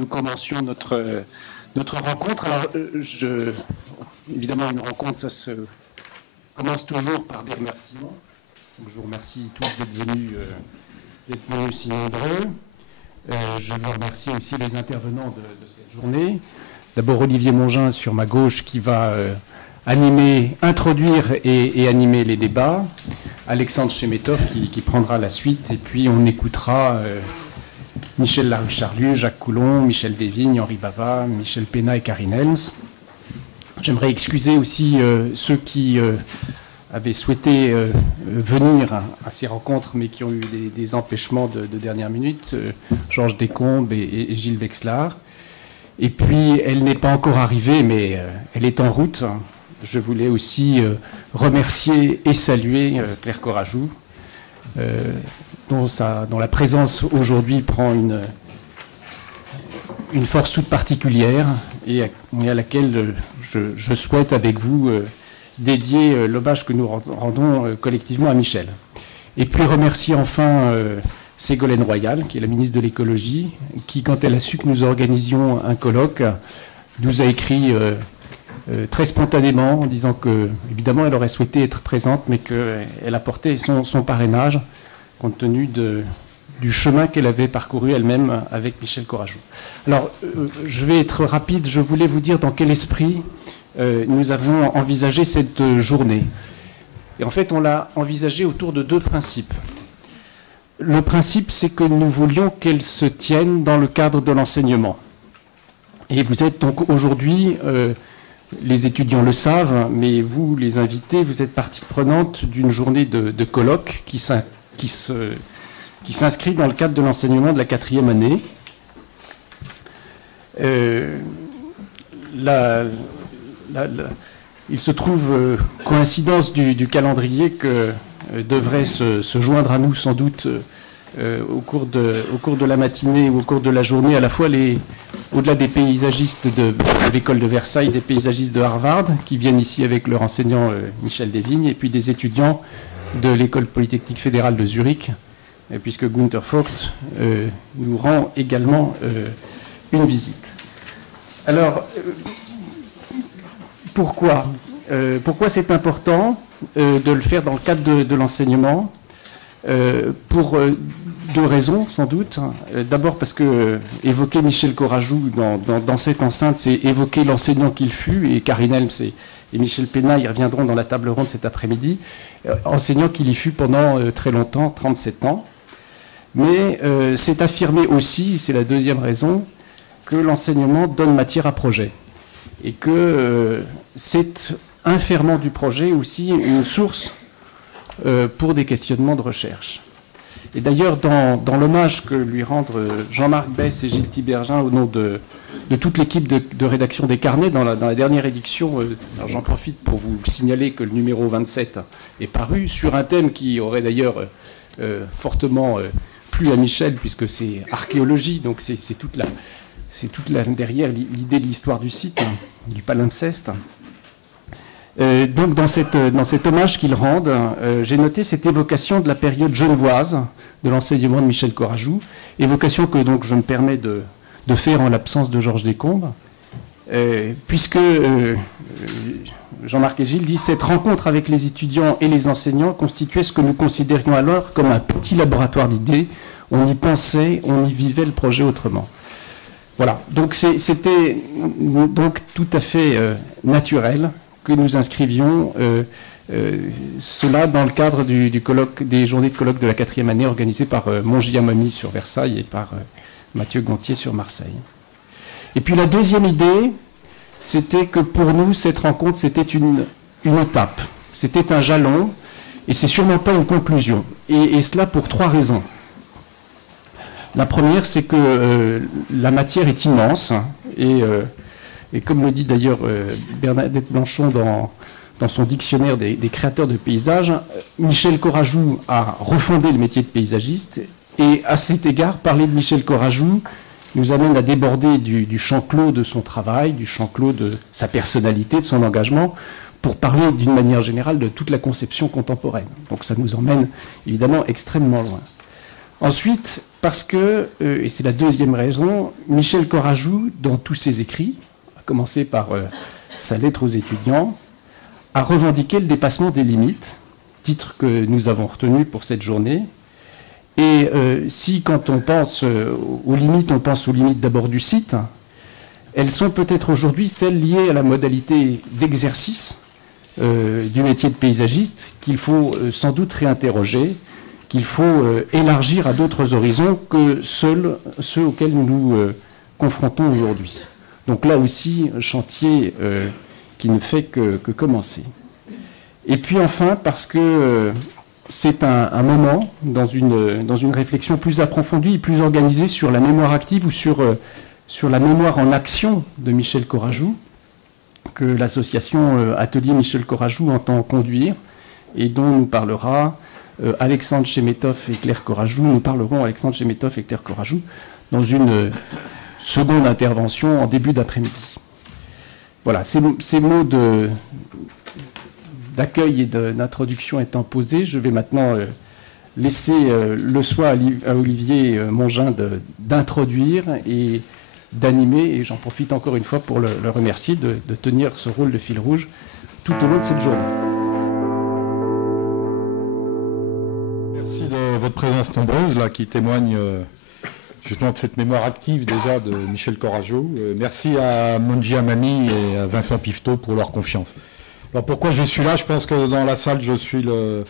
nous commencions notre rencontre. Alors, évidemment, une rencontre, ça se commence toujours par des remerciements. Donc, je vous remercie tous d'être venus si nombreux. Je veux remercier aussi les intervenants de cette journée. D'abord Olivier Mongin sur ma gauche qui va introduire et animer les débats. Alexandre Chemetov qui prendra la suite. Et puis on écoutera Michel Larue-Charlieu, Jacques Coulon, Michel Desvignes, Henri Bava, Michel Pénat et Karine Helms. J'aimerais excuser aussi ceux qui avaient souhaité venir à ces rencontres, mais qui ont eu des empêchements de dernière minute, Georges Descombes et Gilles Vexlar. Et puis, elle n'est pas encore arrivée, mais elle est en route. Je voulais aussi remercier et saluer Claire Corajou, dont la présence aujourd'hui prend une force toute particulière et à laquelle je souhaite avec vous dédier l'hommage que nous rendons collectivement à Michel. Et puis remercier enfin Ségolène Royal, qui est la ministre de l'écologie, qui, quand elle a su que nous organisions un colloque, nous a écrit très spontanément en disant que, évidemment, elle aurait souhaité être présente, mais qu'elle apportait son parrainage compte tenu du chemin qu'elle avait parcouru elle-même avec Michel Corajou. Alors, je vais être rapide. Je voulais vous dire dans quel esprit nous avons envisagé cette journée. Et en fait, on l'a envisagé autour de deux principes. Le principe, c'est que nous voulions qu'elle se tienne dans le cadre de l'enseignement. Et vous êtes donc aujourd'hui, les étudiants le savent, mais vous, les invités, vous êtes partie prenante d'une journée de colloque qui s'inscrit dans le cadre de l'enseignement de la 4e année. Il se trouve, coïncidence du calendrier, que devrait se joindre à nous sans doute au cours de la matinée ou au cours de la journée, à la fois au-delà des paysagistes de l'école de Versailles, des paysagistes de Harvard, qui viennent ici avec leur enseignant Michel Desvignes, et puis des étudiants de l'école polytechnique fédérale de Zurich, puisque Günther Vogt nous rend également une visite. Alors, pourquoi c'est important de le faire dans le cadre de l'enseignement? Pour deux raisons, sans doute. D'abord parce que évoquer Michel Corajou dans cette enceinte, c'est évoquer l'enseignant qu'il fut, et Karine Helms et Michel Pénat y reviendront dans la table ronde cet après-midi, enseignant qu'il y fut pendant très longtemps, 37 ans. Mais c'est affirmer aussi, c'est la deuxième raison, que l'enseignement donne matière à projet. Et que c'est un ferment du projet aussi une source pour des questionnements de recherche. Et d'ailleurs, dans l'hommage que lui rendent Jean-Marc Besse et Gilles Tibergin au nom de toute l'équipe de rédaction des carnets, dans la dernière édition, j'en profite pour vous signaler que le numéro 27 est paru, sur un thème qui aurait d'ailleurs fortement plu à Michel, puisque c'est archéologie, donc c'est toute derrière l'idée de l'histoire du site, du palimpseste. Donc dans cet hommage qu'ils rendent, j'ai noté cette évocation de la période genevoise de l'enseignement de Michel Corajou, évocation que donc je me permets de faire en l'absence de Georges Descombes, puisque Jean-Marc et Gilles disent « Cette rencontre avec les étudiants et les enseignants constituait ce que nous considérions alors comme un petit laboratoire d'idées. On y pensait, on y vivait le projet autrement. » Voilà, donc c'était donc tout à fait naturel que nous inscrivions cela dans le cadre des journées de colloque de la 4e année organisées par Mongiamami sur Versailles et par Mathieu Gontier sur Marseille. Et puis la deuxième idée, c'était que pour nous, cette rencontre, c'était une étape, c'était un jalon, et c'est sûrement pas une conclusion. Et cela pour trois raisons. La première, c'est que la matière est immense, et comme le dit d'ailleurs Bernadette Blanchon dans son dictionnaire des créateurs de paysages, Michel Corajou a refondé le métier de paysagiste, et à cet égard, parler de Michel Corajou nous amène à déborder du champ clos de son travail, du champ clos de sa personnalité, de son engagement, pour parler d'une manière générale de toute la conception contemporaine. Donc ça nous emmène évidemment extrêmement loin. Ensuite, parce que, et c'est la deuxième raison, Michel Corajou, dans tous ses écrits, à commencer par sa lettre aux étudiants, a revendiqué le dépassement des limites, titre que nous avons retenu pour cette journée. Et si, quand on pense aux limites, on pense aux limites d'abord du site, elles sont peut-être aujourd'hui celles liées à la modalité d'exercice du métier de paysagiste qu'il faut sans doute réinterroger, qu'il faut élargir à d'autres horizons que seuls ceux auxquels nous nous confrontons aujourd'hui. Donc là aussi, chantier qui ne fait que commencer. Et puis enfin, parce que c'est un moment dans une réflexion plus approfondie et plus organisée sur la mémoire active ou sur la mémoire en action de Michel Corajou, que l'association Atelier Michel Corajou entend conduire et dont nous parlera Alexandre Chemetov et Claire Corajou. Nous parlerons Alexandre Chemetov et Claire Corajou dans une seconde intervention en début d'après-midi. Voilà, ces mots d'accueil et d'introduction étant posés, je vais maintenant laisser le soin à Olivier Mongin d'introduire et d'animer, et j'en profite encore une fois pour le remercier de tenir ce rôle de fil rouge tout au long de cette journée. Merci de votre présence nombreuse, là, qui témoigne justement de cette mémoire active déjà de Michel Corajou. Merci à Monji Amami et à Vincent Pifteau pour leur confiance. Alors pourquoi je suis là? Je pense que dans la salle, je suis le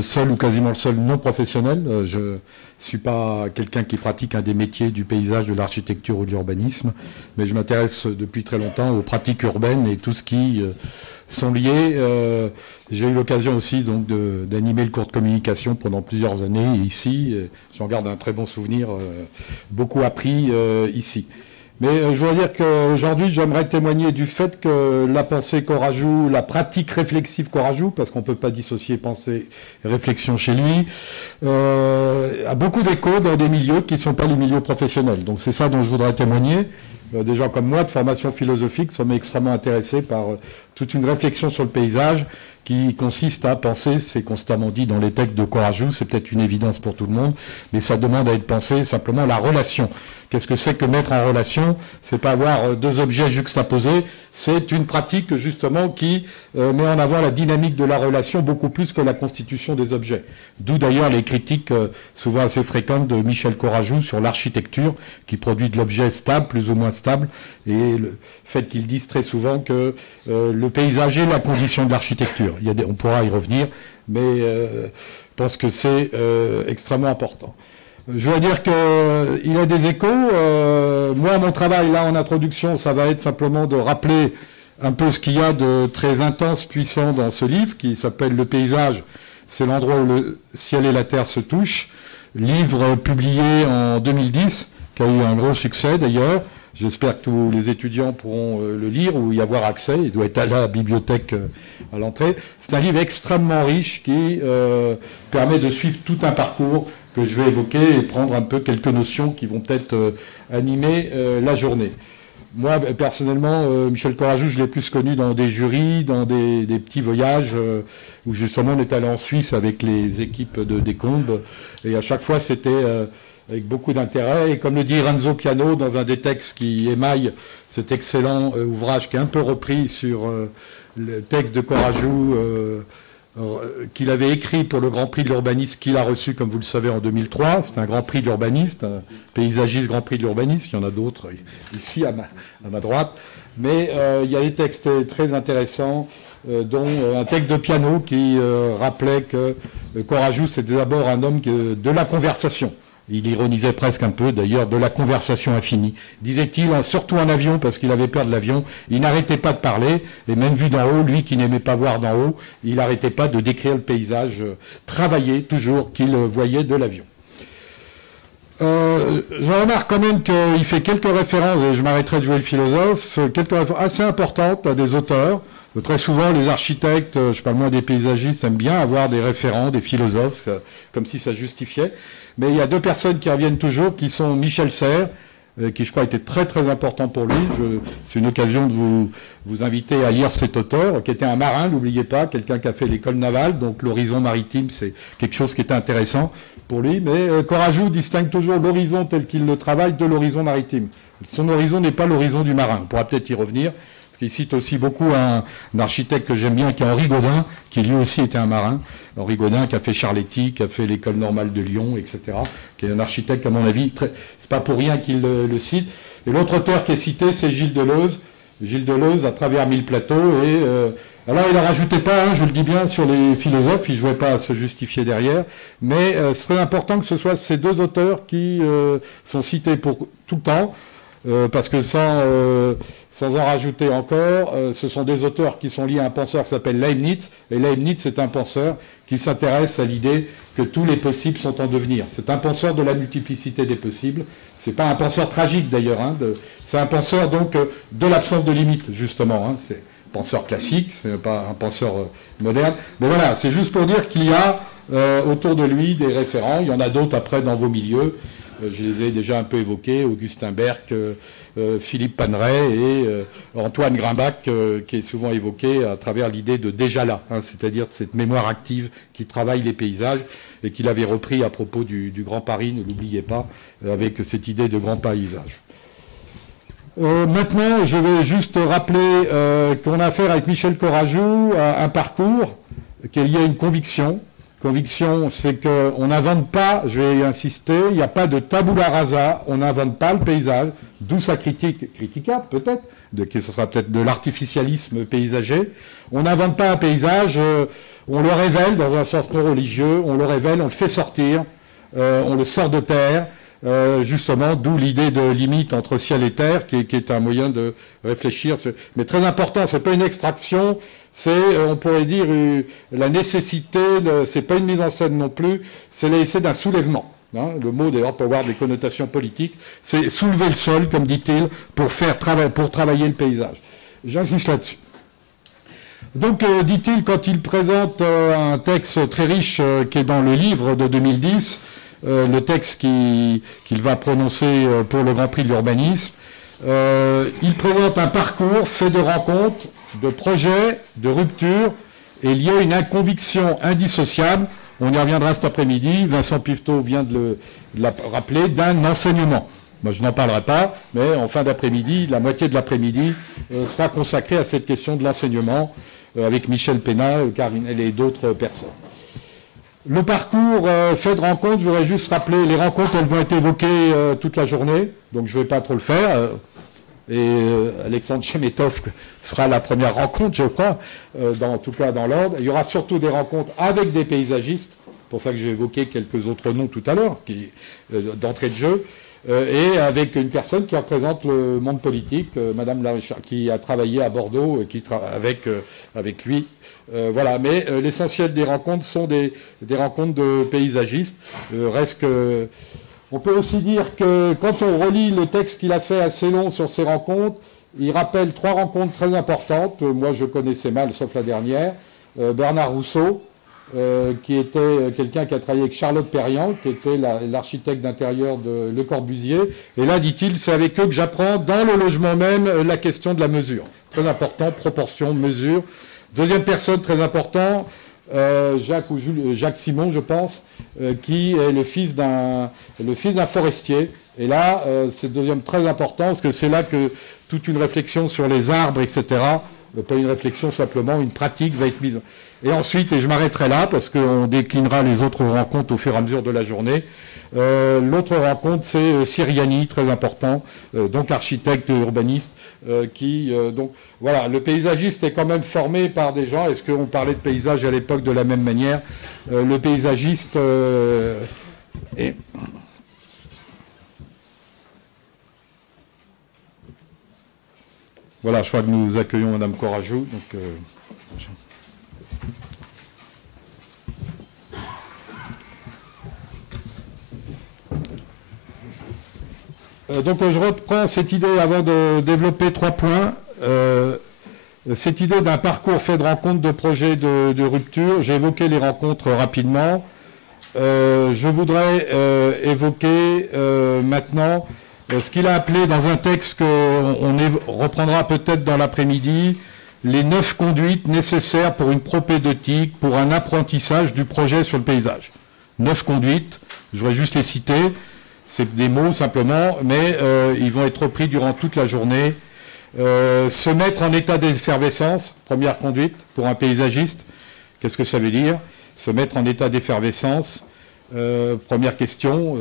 seul ou quasiment le seul non professionnel. Je ne suis pas quelqu'un qui pratique un des métiers du paysage, de l'architecture ou de l'urbanisme, mais je m'intéresse depuis très longtemps aux pratiques urbaines et tout ce qui sont liés. J'ai eu l'occasion aussi donc d'animer le cours de communication pendant plusieurs années ici. J'en garde un très bon souvenir, beaucoup appris ici. Mais je voudrais dire qu'aujourd'hui, j'aimerais témoigner du fait que la pensée Corajou, la pratique réflexive Corajou, parce qu'on ne peut pas dissocier pensée et réflexion chez lui, a beaucoup d'écho dans des milieux qui ne sont pas les milieux professionnels. Donc c'est ça dont je voudrais témoigner. Des gens comme moi, de formation philosophique, sommes extrêmement intéressés par toute une réflexion sur le paysage qui consiste à penser, c'est constamment dit dans les textes de Corajou, c'est peut-être une évidence pour tout le monde, mais ça demande à être pensé simplement la relation. Qu'est-ce que c'est que mettre en relation? C'est pas avoir deux objets juxtaposés, c'est une pratique justement qui met en avant la dynamique de la relation beaucoup plus que la constitution des objets. D'où d'ailleurs les critiques souvent assez fréquentes de Michel Corajou sur l'architecture qui produit de l'objet stable, plus ou moins stable, et le fait qu'ils disent très souvent que le paysage est la condition de l'architecture. On pourra y revenir, mais je pense que c'est extrêmement important. Je veux dire qu'il y a des échos. Moi, mon travail, là, en introduction, ça va être simplement de rappeler un peu ce qu'il y a de très intense, puissant dans ce livre, qui s'appelle « Le paysage, c'est l'endroit où le ciel et la terre se touchent ». Livre publié en 2010, qui a eu un gros succès d'ailleurs. J'espère que tous les étudiants pourront le lire ou y avoir accès. Il doit être à la bibliothèque à l'entrée. C'est un livre extrêmement riche qui permet de suivre tout un parcours que je vais évoquer et prendre un peu quelques notions qui vont peut-être animer la journée. Moi, personnellement, Michel Corajou, je l'ai plus connu dans des jurys, dans des petits voyages où justement on est allé en Suisse avec les équipes de Descombes. Et à chaque fois, c'était avec beaucoup d'intérêt. Et comme le dit Renzo Piano dans un des textes qui émaille cet excellent ouvrage qui est un peu repris sur le texte de Corajou qu'il avait écrit pour le Grand Prix de l'urbanisme qu'il a reçu, comme vous le savez, en 2003. C'est un Grand Prix de l'urbaniste, un paysagiste Grand Prix de l'urbanisme. Il y en a d'autres ici à ma droite. Mais il y a des textes très intéressants, dont un texte de Piano qui rappelait que Corajou, c'était d'abord un homme de la conversation. Il ironisait presque un peu, d'ailleurs, de la conversation infinie. Disait-il, surtout en avion, parce qu'il avait peur de l'avion, il n'arrêtait pas de parler, et même vu d'en haut, lui qui n'aimait pas voir d'en haut, il n'arrêtait pas de décrire le paysage, travailler toujours qu'il voyait de l'avion. Je remarque quand même qu'il fait quelques références, et je m'arrêterai de jouer le philosophe, quelques références assez importantes à des auteurs. Très souvent, les architectes, je parle moins des paysagistes, aiment bien avoir des référents, des philosophes, comme si ça justifiait. Mais il y a deux personnes qui reviennent toujours, qui sont Michel Serres, qui je crois était très très important pour lui. C'est une occasion de vous inviter à lire cet auteur, qui était un marin, n'oubliez pas, quelqu'un qui a fait l'école navale, donc l'horizon maritime, c'est quelque chose qui était intéressant pour lui. Mais Courajou distingue toujours l'horizon tel qu'il le travaille de l'horizon maritime. Son horizon n'est pas l'horizon du marin, on pourra peut-être y revenir. Parce qu'il cite aussi beaucoup un architecte que j'aime bien, qui est Henri Gaudin, qui lui aussi était un marin. Henri Gaudin, qui a fait Charletti, qui a fait l'école normale de Lyon, etc. Qui est un architecte, à mon avis, c'est pas pour rien qu'il le cite. Et l'autre auteur qui est cité, c'est Gilles Deleuze. Gilles Deleuze, à travers 1000 plateaux. Et alors, il n'en rajoutait pas, je le dis bien, sur les philosophes. Il ne jouait pas à se justifier derrière. Mais ce serait important que ce soit ces deux auteurs qui sont cités pour tout le temps. Parce que sans en rajouter encore, ce sont des auteurs qui sont liés à un penseur qui s'appelle Leibniz, et Leibniz c'est un penseur qui s'intéresse à l'idée que tous les possibles sont en devenir. C'est un penseur de la multiplicité des possibles, c'est pas un penseur tragique d'ailleurs, hein, c'est un penseur donc de l'absence de limite justement, hein. C'est un penseur classique, c'est pas un penseur moderne, mais voilà, c'est juste pour dire qu'il y a autour de lui des référents, il y en a d'autres après dans vos milieux. Je les ai déjà un peu évoqués, Augustin Berck, Philippe Paneret et Antoine Grimbach, qui est souvent évoqué à travers l'idée de déjà là, hein, c'est-à-dire de cette mémoire active qui travaille les paysages et qu'il avait repris à propos du Grand Paris, ne l'oubliez pas, avec cette idée de grand paysage. Maintenant, je vais juste rappeler qu'on a affaire avec Michel Courajou à un parcours qui est lié à une conviction. Conviction, c'est qu'on n'invente pas, je vais y insister, il n'y a pas de tabula rasa, on n'invente pas le paysage, d'où sa critique, critiquable peut-être, ce sera peut-être de l'artificialisme paysager. On n'invente pas un paysage, on le révèle dans un sens non religieux, on le révèle, on le fait sortir, on le sort de terre, justement, d'où l'idée de limite entre ciel et terre, qui est un moyen de réfléchir. Mais très important, c'est pas une extraction, c'est, on pourrait dire, la nécessité, c'est pas une mise en scène non plus, c'est l'essai d'un soulèvement. Hein, le mot d'ailleurs peut avoir des connotations politiques, c'est soulever le sol, comme dit-il, pour travailler le paysage. J'insiste là-dessus. Donc, dit-il, quand il présente un texte très riche qui est dans le livre de 2010, le texte qu'il va prononcer pour le Grand Prix de l'urbanisme, il présente un parcours fait de rencontres, de projets, de ruptures, et il y a une conviction indissociable, on y reviendra cet après-midi, Vincent Pifteau vient de la rappeler, d'un enseignement. Moi, je n'en parlerai pas, mais en fin d'après-midi, la moitié de l'après-midi sera consacrée à cette question de l'enseignement, avec Michel Pénat, Karinel et d'autres personnes. Le parcours fait de rencontres, je voudrais juste rappeler, les rencontres, elles vont être évoquées toute la journée, donc je ne vais pas trop le faire. Et Alexandre Chemetov sera la première rencontre, je crois, en tout cas dans l'ordre. Il y aura surtout des rencontres avec des paysagistes, c'est pour ça que j'ai évoqué quelques autres noms tout à l'heure, d'entrée de jeu, et avec une personne qui représente le monde politique, Madame Larichard, qui a travaillé à Bordeaux, avec lui. Voilà, mais l'essentiel des rencontres sont des rencontres de paysagistes. Reste que... On peut aussi dire que quand on relit le texte qu'il a fait assez long sur ces rencontres, il rappelle 3 rencontres très importantes. Moi, je connaissais mal, sauf la dernière. Bernard Rousseau, qui était quelqu'un qui a travaillé avec Charlotte Perriand, qui était l'architecte d'intérieur de Le Corbusier. Et là, dit-il, c'est avec eux que j'apprends dans le logement même la question de la mesure. Très important, proportion, mesure. Deuxième personne très importante, Jacques Simon, je pense, qui est le fils d'un forestier. Et là, c'est deuxième très important, parce que c'est là que toute une réflexion sur les arbres, etc., pas une réflexion simplement, une pratique va être mise. Et ensuite, et je m'arrêterai là, parce qu'on déclinera les autres rencontres au fur et à mesure de la journée, l'autre rencontre, c'est Siriani, très important, donc architecte urbaniste, donc voilà, le paysagiste est quand même formé par des gens. Est-ce qu'on parlait de paysage à l'époque de la même manière? Le paysagiste est... Voilà, je crois que nous accueillons Madame Courajou. Donc je reprends cette idée avant de développer 3 points. Cette idée d'un parcours fait de rencontres, de projets, de rupture. J'ai évoqué les rencontres rapidement. Je voudrais évoquer maintenant ce qu'il a appelé dans un texte qu'on reprendra peut-être dans l'après-midi, les 9 conduites nécessaires pour une propédeutique, pour un apprentissage du projet sur le paysage. 9 conduites, je voudrais juste les citer, c'est des mots simplement, mais ils vont être repris durant toute la journée. Se mettre en état d'effervescence, première conduite pour un paysagiste. Qu'est-ce que ça veut dire? Se mettre en état d'effervescence, première question.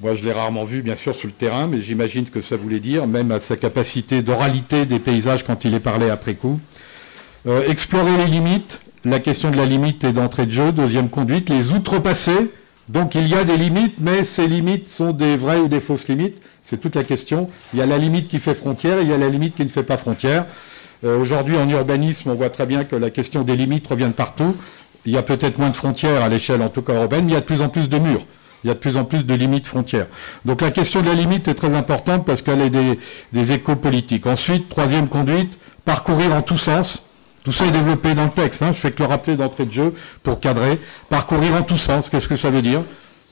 Moi, je l'ai rarement vu, bien sûr, sur le terrain, mais j'imagine ce que ça voulait dire, même à sa capacité d'oralité des paysages quand il est parlé après coup. Explorer les limites. La question de la limite est d'entrée de jeu. Deuxième conduite. Les outrepasser. Donc, il y a des limites, mais ces limites sont des vraies ou des fausses limites. C'est toute la question. Il y a la limite qui fait frontière et il y a la limite qui ne fait pas frontière. Aujourd'hui, en urbanisme, on voit très bien que la question des limites revient de partout. Il y a peut-être moins de frontières à l'échelle, en tout cas urbaine, mais il y a de plus en plus de murs. Il y a de plus en plus de limites frontières. Donc la question de la limite est très importante parce qu'elle est des échos politiques. Ensuite, troisième conduite, parcourir en tous sens. Tout ça est développé dans le texte. Je fais que le rappeler d'entrée de jeu pour cadrer. Parcourir en tous sens, qu'est-ce que ça veut dire?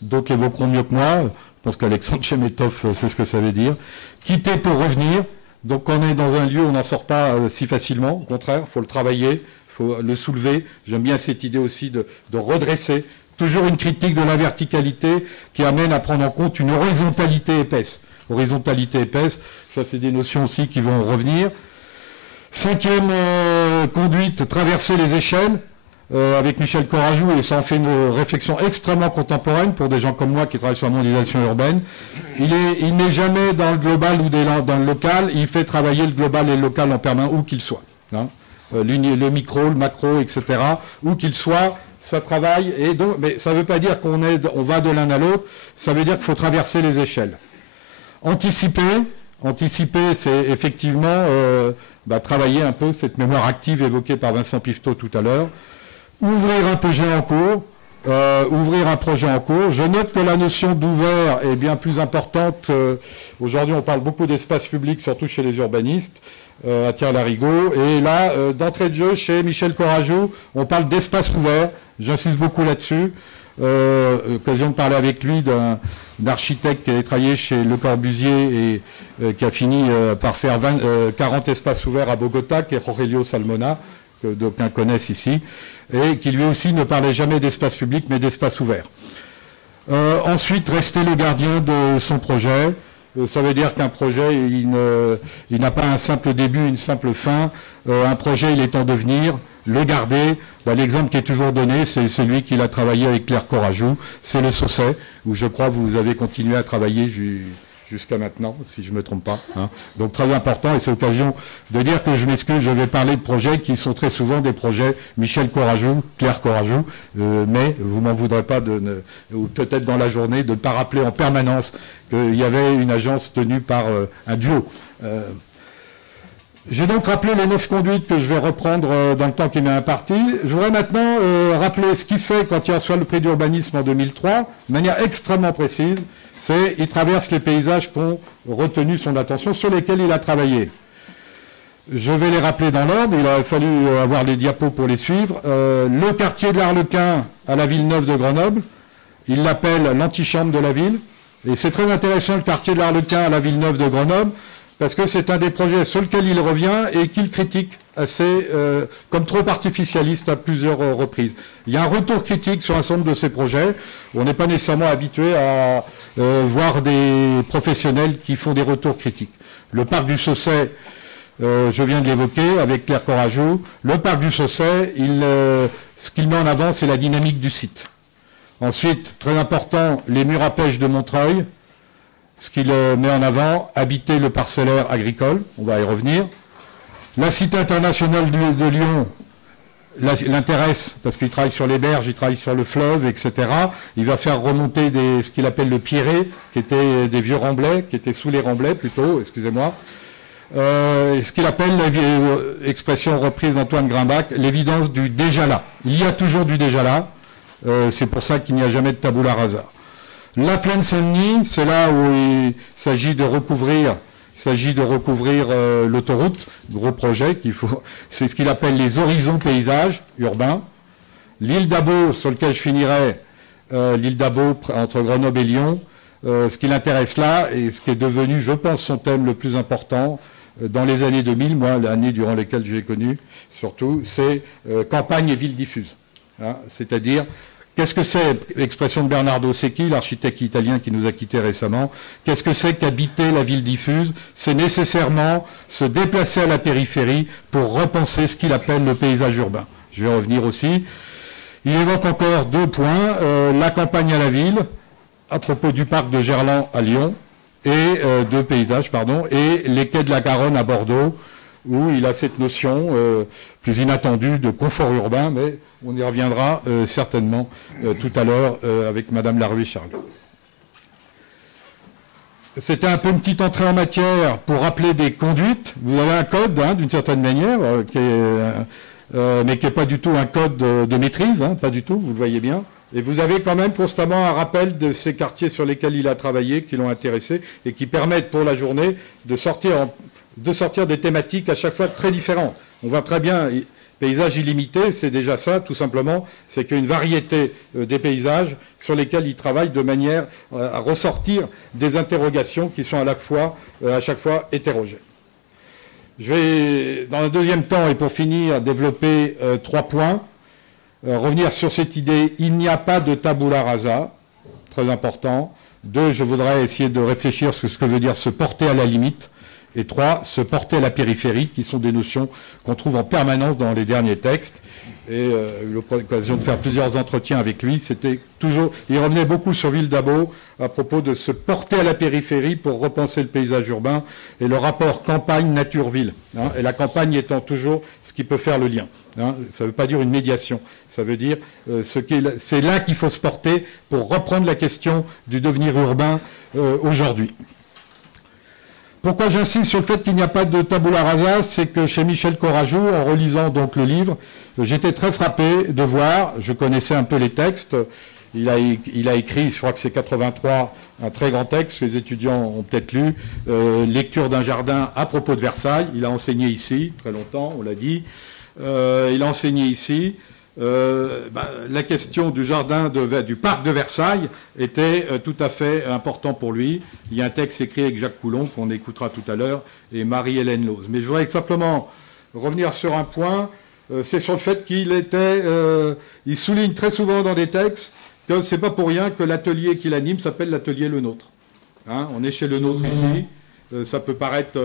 D'autres l'évoqueront mieux que moi. Je pense qu'Alexandre Chemetov sait ce que ça veut dire. Quitter pour revenir. Donc quand on est dans un lieu, on n'en sort pas si facilement. Au contraire, il faut le travailler, il faut le soulever. J'aime bien cette idée aussi de redresser. Toujours une critique de la verticalité qui amène à prendre en compte une horizontalité épaisse. Horizontalité épaisse, ça c'est des notions aussi qui vont revenir. Cinquième conduite, traverser les échelles, avec Michel Corajou, et ça en fait une réflexion extrêmement contemporaine pour des gens comme moi qui travaillent sur la mondialisation urbaine. Il n'est jamais dans le global ou dans le local, il fait travailler le global et le local en permanence, où qu'il soit. Le micro, le macro, etc. Où qu'il soit, ça travaille, et donc, mais ça ne veut pas dire on va de l'un à l'autre, ça veut dire qu'il faut traverser les échelles. Anticiper, c'est effectivement travailler un peu cette mémoire active évoquée par Vincent Pifteau tout à l'heure. Ouvrir un projet en cours. Je note que la notion d'ouvert est bien plus importante. Aujourd'hui, on parle beaucoup d'espace public, surtout chez les urbanistes, à Thiers-Larigot. Et là, d'entrée de jeu, chez Michel Corajou, on parle d'espace ouvert. J'insiste beaucoup là-dessus. Occasion de parler avec lui d'un architecte qui a travaillé chez Le Corbusier et qui a fini par faire 40 espaces ouverts à Bogota, qui est Aurelio Salmona, que d'aucuns connaissent ici, et qui lui aussi ne parlait jamais d'espace public, mais d'espace ouvert. Ensuite, rester le gardien de son projet. Ça veut dire qu'un projet, il n'a pas un simple début, une simple fin. Un projet, il est en devenir. Le garder, l'exemple qui est toujours donné, c'est celui qu'il a travaillé avec Claire Corajou, c'est le Sausset, où je crois que vous avez continué à travailler jusqu'à maintenant, si je ne me trompe pas. Donc très important, et c'est l'occasion de dire que je m'excuse, je vais parler de projets qui sont très souvent des projets Michel Corajou, Claire Corajou, mais vous m'en voudrez pas, ou peut-être dans la journée, de ne pas rappeler en permanence qu'il y avait une agence tenue par un duo. J'ai donc rappelé les 9 conduites que je vais reprendre dans le temps qui m'est imparti. Je voudrais maintenant rappeler ce qu'il fait quand il reçoit le prix d'urbanisme en 2003, de manière extrêmement précise. C'est qu'il traverse les paysages qui ont retenu son attention, sur lesquels il a travaillé. Je vais les rappeler dans l'ordre, il aurait fallu avoir les diapos pour les suivre. Le quartier de l'Arlequin à la ville neuve de Grenoble, il l'appelle l'antichambre de la ville. Et c'est très intéressant, le quartier de l'Arlequin à la ville neuve de Grenoble, parce que c'est un des projets sur lequel il revient et qu'il critique assez, comme trop artificialiste à plusieurs reprises. Il y a un retour critique sur un certain nombre de ces projets. On n'est pas nécessairement habitué à voir des professionnels qui font des retours critiques. Le parc du Sausset, je viens de l'évoquer avec Claire Corajou. Le parc du Sausset, ce qu'il met en avant, c'est la dynamique du site. Ensuite, très important, les murs à pêche de Montreuil. Ce qu'il met en avant, habiter le parcellaire agricole, on va y revenir. La Cité internationale de Lyon l'intéresse parce qu'il travaille sur les berges, il travaille sur le fleuve, etc. Il va faire remonter ce qu'il appelle le pierré, qui étaient des vieux remblais, qui étaient sous les remblais plutôt, excusez-moi. Ce qu'il appelle, expression reprise d'Antoine Grimbach, l'évidence du déjà là. Il y a toujours du déjà là, c'est pour ça qu'il n'y a jamais de tabula rasa. La plaine Saint-Denis, c'est là où il s'agit de recouvrir l'autoroute, gros projet c'est ce qu'il appelle les horizons paysages urbains. L'île d'Abo, sur lequel je finirai, l'île d'Abo entre Grenoble et Lyon, ce qui l'intéresse là, et ce qui est devenu, je pense, son thème le plus important, dans les années 2000, moi, l'année durant lesquelles j'ai connu, surtout, c'est campagne et ville diffuse. Hein, c'est-à-dire, qu'est-ce que c'est, l'expression de Bernardo Secchi, l'architecte italien qui nous a quittés récemment, qu'est-ce que c'est qu'habiter la ville diffuse? C'est nécessairement se déplacer à la périphérie pour repenser ce qu'il appelle le paysage urbain. Je vais revenir aussi. Il évoque encore 2 points, la campagne à la ville, à propos du parc de Gerland à Lyon, et de paysage, pardon, et les quais de la Garonne à Bordeaux, où il a cette notion plus inattendue de confort urbain, mais on y reviendra certainement tout à l'heure avec Madame Laruée-Charles. C'était un peu une petite entrée en matière pour rappeler des conduites. Vous avez un code, hein, d'une certaine manière, mais qui n'est pas du tout un code de maîtrise, hein, pas du tout, vous le voyez bien. Et vous avez quand même constamment un rappel de ces quartiers sur lesquels il a travaillé, qui l'ont intéressé, et qui permettent pour la journée de sortir des thématiques à chaque fois très différentes. On voit très bien, paysage illimité, c'est déjà ça, tout simplement, c'est qu'il y a une variété des paysages sur lesquels il travaille de manière à ressortir des interrogations qui sont à chaque fois hétérogènes. Je vais, dans un deuxième temps, et pour finir, développer 3 points. Revenir sur cette idée, il n'y a pas de tabula rasa, très important. 2, je voudrais essayer de réfléchir sur ce que veut dire se porter à la limite. Et 3, se porter à la périphérie, qui sont des notions qu'on trouve en permanence dans les derniers textes. Et eu l'occasion de faire plusieurs entretiens avec lui. C'était toujours, il revenait beaucoup sur Ville d'Abo à propos de se porter à la périphérie pour repenser le paysage urbain et le rapport campagne-nature-ville. Hein, et la campagne étant toujours ce qui peut faire le lien. Hein, ça ne veut pas dire une médiation. Ça veut dire c'est là qu'il faut se porter pour reprendre la question du devenir urbain aujourd'hui. Pourquoi j'insiste sur le fait qu'il n'y a pas de tabula rasa, c'est que chez Michel Courajou, en relisant donc le livre, j'étais très frappé de voir, je connaissais un peu les textes, il a écrit, je crois que c'est 83, un très grand texte, que les étudiants ont peut-être lu, Lecture d'un jardin à propos de Versailles, il a enseigné ici, très longtemps, on l'a dit, il a enseigné ici. La question du du parc de Versailles était tout à fait important pour lui. Il y a un texte écrit avec Jacques Coulon qu'on écoutera tout à l'heure et Marie-Hélène Lose. Mais je voudrais simplement revenir sur un point, c'est sur le fait il souligne très souvent dans des textes que c'est pas pour rien que l'atelier qu'il anime s'appelle l'atelier Le Nôtre. Hein, on est chez Le Nôtre ici, ça peut paraître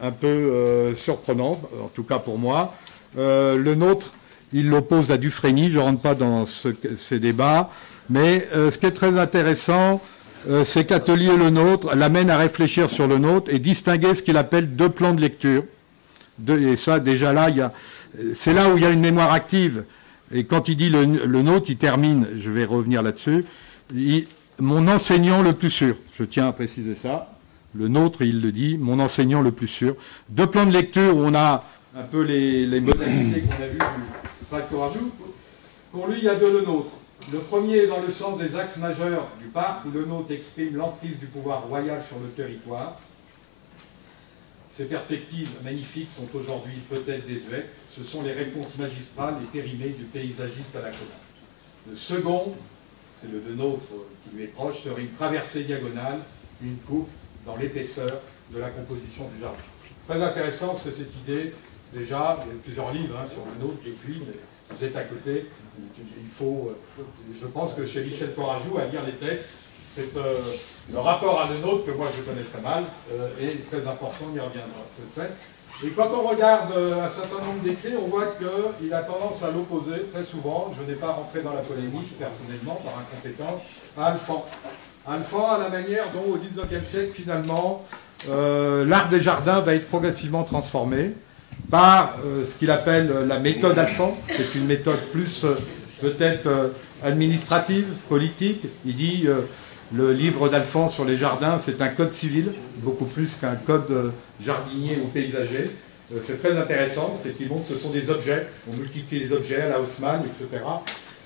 un peu surprenant, en tout cas pour moi. Le Nôtre, il l'oppose à Dufrény, je ne rentre pas dans ces débats, mais ce qui est très intéressant, c'est qu'Atelier Le Nôtre l'amène à réfléchir sur Le Nôtre et distinguer ce qu'il appelle 2 plans de lecture. Et ça, déjà là, c'est là où il y a une mémoire active. Et quand il dit le Nôtre, il termine, je vais revenir là-dessus, mon enseignant le plus sûr. Je tiens à préciser ça. Le Nôtre, il le dit, mon enseignant le plus sûr. 2 plans de lecture où on a un peu les modalités qu'on a vues du parc Courajou. Pour lui, il y a 2 Le Nôtre. Le premier est dans le sens des axes majeurs du parc, où Le Nôtre exprime l'emprise du pouvoir royal sur le territoire. Ces perspectives magnifiques sont aujourd'hui peut-être désuètes. Ce sont les réponses magistrales et périmées du paysagiste à la Coda. Le second, c'est le Nôtre qui lui est proche, serait une traversée diagonale, une coupe dans l'épaisseur de la composition du jardin. Très intéressant, c'est cette idée. Déjà, il y a plusieurs livres sur Le Nôtre, j'écris, mais vous êtes à côté. Je pense que chez Michel Courajou, à lire les textes, le rapport à Le Nôtre, que moi je connais très mal, est très important, on y reviendra peut-être. Et quand on regarde un certain nombre d'écrits, on voit qu'il a tendance à l'opposer très souvent, je n'ai pas rentré dans la polémique personnellement, par incompétence, à Alphand. Alphand, à la manière dont au XIXe siècle, finalement, l'art des jardins va être progressivement transformé par ce qu'il appelle la méthode Alphand. C'est une méthode plus peut-être administrative, politique. Il dit le livre d'Alphand sur les jardins, c'est un code civil, beaucoup plus qu'un code jardinier ou paysager. C'est très intéressant, c'est qu'il montre que ce sont des objets, on multiplie les objets à la Haussmann, etc.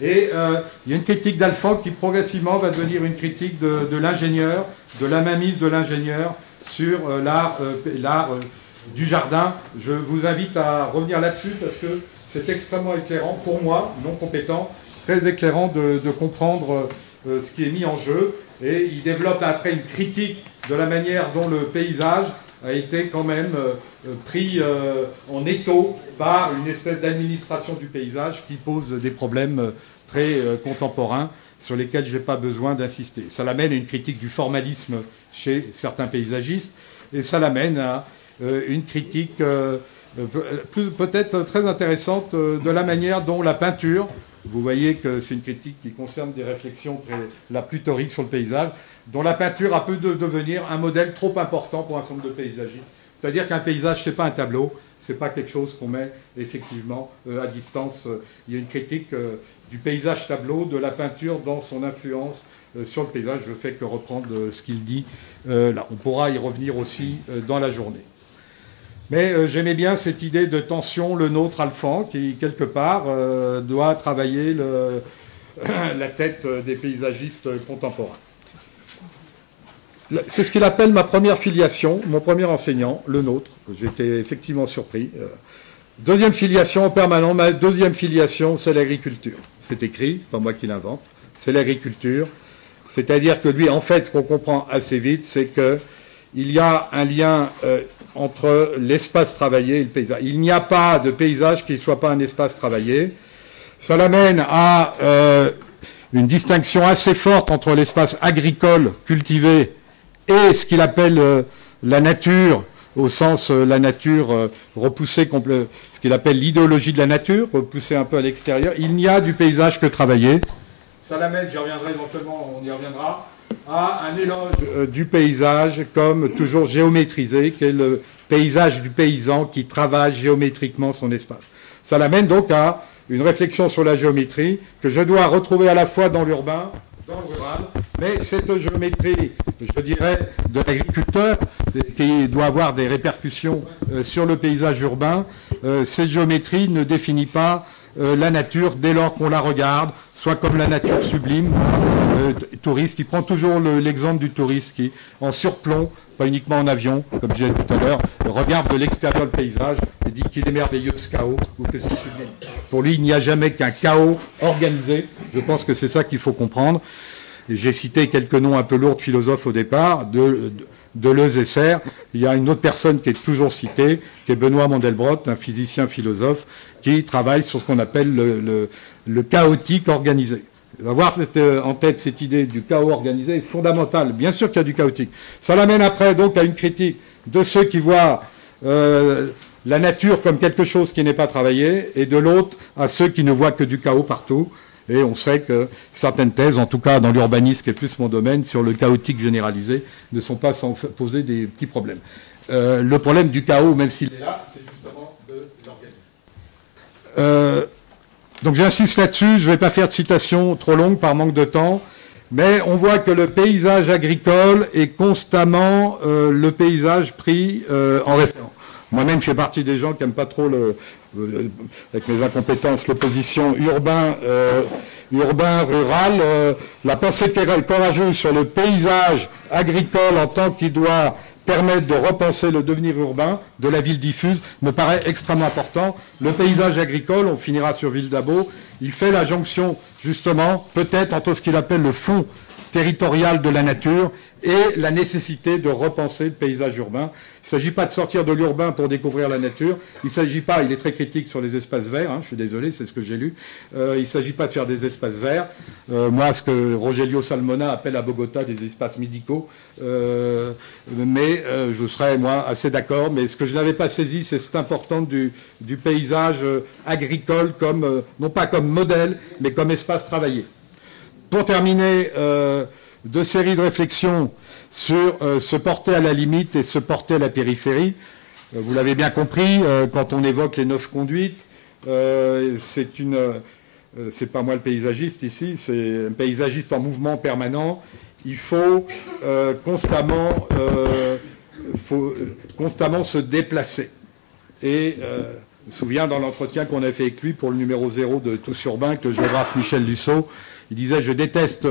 Et il y a une critique d'Alphand qui progressivement va devenir une critique de l'ingénieur, de la mainmise de l'ingénieur sur l'art du jardin. Je vous invite à revenir là-dessus parce que c'est extrêmement éclairant pour moi, non compétent, très éclairant de comprendre ce qui est mis en jeu, et il développe après une critique de la manière dont le paysage a été quand même pris en étau par une espèce d'administration du paysage qui pose des problèmes très contemporains sur lesquels je n'ai pas besoin d'insister. Ça l'amène à une critique du formalisme chez certains paysagistes, et ça l'amène à une critique peut-être très intéressante de la manière dont la peinture, vous voyez que c'est une critique qui concerne des réflexions la plus théorique sur le paysage, dont la peinture a pu devenir un modèle trop important pour un certain nombre de paysagistes. C'est-à-dire qu'un paysage, ce n'est pas un tableau, ce n'est pas quelque chose qu'on met effectivement à distance. Il y a une critique du paysage tableau, de la peinture dans son influence sur le paysage. Je ne fais que reprendre ce qu'il dit là. On pourra y revenir aussi dans la journée. Mais j'aimais bien cette idée de tension, le nôtre Alphand, qui, quelque part, doit travailler la tête des paysagistes contemporains. C'est ce qu'il appelle ma première filiation, mon premier enseignant, le nôtre. J'étais effectivement surpris. Deuxième filiation en permanent, ma deuxième filiation, c'est l'agriculture. C'est écrit, c'est pas moi qui l'invente, c'est l'agriculture. C'est-à-dire que lui, en fait, ce qu'on comprend assez vite, c'est qu'il y a un lien entre l'espace travaillé et le paysage. Il n'y a pas de paysage qui ne soit pas un espace travaillé. Ça l'amène à une distinction assez forte entre l'espace agricole cultivé et ce qu'il appelle la nature, au sens la nature repoussée, ce qu'il appelle l'idéologie de la nature, repoussée un peu à l'extérieur. Il n'y a du paysage que travaillé. Ça l'amène, j'y reviendrai éventuellement, on y reviendra, à un éloge du paysage comme toujours géométrisé, qui est le paysage du paysan qui travaille géométriquement son espace. Ça l'amène donc à une réflexion sur la géométrie que je dois retrouver à la fois dans l'urbain, dans le rural, mais cette géométrie, je dirais, de l'agriculteur, qui doit avoir des répercussions sur le paysage urbain, cette géométrie ne définit pas la nature dès lors qu'on la regarde, soit comme la nature sublime, touriste, qui prend toujours l'exemple du touriste qui, en surplomb, pas uniquement en avion, comme je disais tout à l'heure, regarde de l'extérieur le paysage et dit qu'il est merveilleux ce chaos ou que c'est sublime. Pour lui, il n'y a jamais qu'un chaos organisé. Je pense que c'est ça qu'il faut comprendre. J'ai cité quelques noms un peu lourds de philosophes au départ, Deleuze et Serre. Il y a une autre personne qui est toujours citée, qui est Benoît Mandelbrot, un physicien-philosophe, qui travaille sur ce qu'on appelle le chaotique organisé. Avoir en tête cette idée du chaos organisé est fondamental. Bien sûr qu'il y a du chaotique. Ça l'amène après donc à une critique de ceux qui voient la nature comme quelque chose qui n'est pas travaillé, et de l'autre à ceux qui ne voient que du chaos partout. Et on sait que certaines thèses, en tout cas dans l'urbanisme qui est plus mon domaine, sur le chaotique généralisé, ne sont pas sans poser des petits problèmes. Le problème du chaos, même s'il est là, c'est justement de l'organisme. Donc j'insiste là-dessus, je ne vais pas faire de citation trop longue par manque de temps, mais on voit que le paysage agricole est constamment le paysage pris en référence. Moi-même, je fais partie des gens qui n'aiment pas trop, avec mes incompétences, l'opposition urbain-rural. La pensée courageuse sur le paysage agricole en tant qu'il doit permettre de repenser le devenir urbain de la ville diffuse me paraît extrêmement important. Le paysage agricole, on finira sur Ville d'Abo, il fait la jonction, justement, peut-être entre ce qu'il appelle le fond territorial de la nature et la nécessité de repenser le paysage urbain. Il ne s'agit pas de sortir de l'urbain pour découvrir la nature. Il ne s'agit pas, il est très critique sur les espaces verts, je suis désolé, c'est ce que j'ai lu. Il ne s'agit pas de faire des espaces verts. Moi, ce que Rogelio Salmona appelle à Bogota des espaces médicaux. Mais je serais, moi, assez d'accord. Mais ce que je n'avais pas saisi, c'est cette importance du paysage agricole, comme, non pas comme modèle, mais comme espace travaillé. Pour terminer, deux séries de réflexions sur se porter à la limite et se porter à la périphérie. Vous l'avez bien compris, quand on évoque les 9 conduites, c'est pas moi le paysagiste ici, c'est un paysagiste en mouvement permanent. Il faut constamment se déplacer. Et me souviens dans l'entretien qu'on a fait avec lui pour le numéro 0 de Tous Urbains, que le géographe Michel Dussault, il disait « Je déteste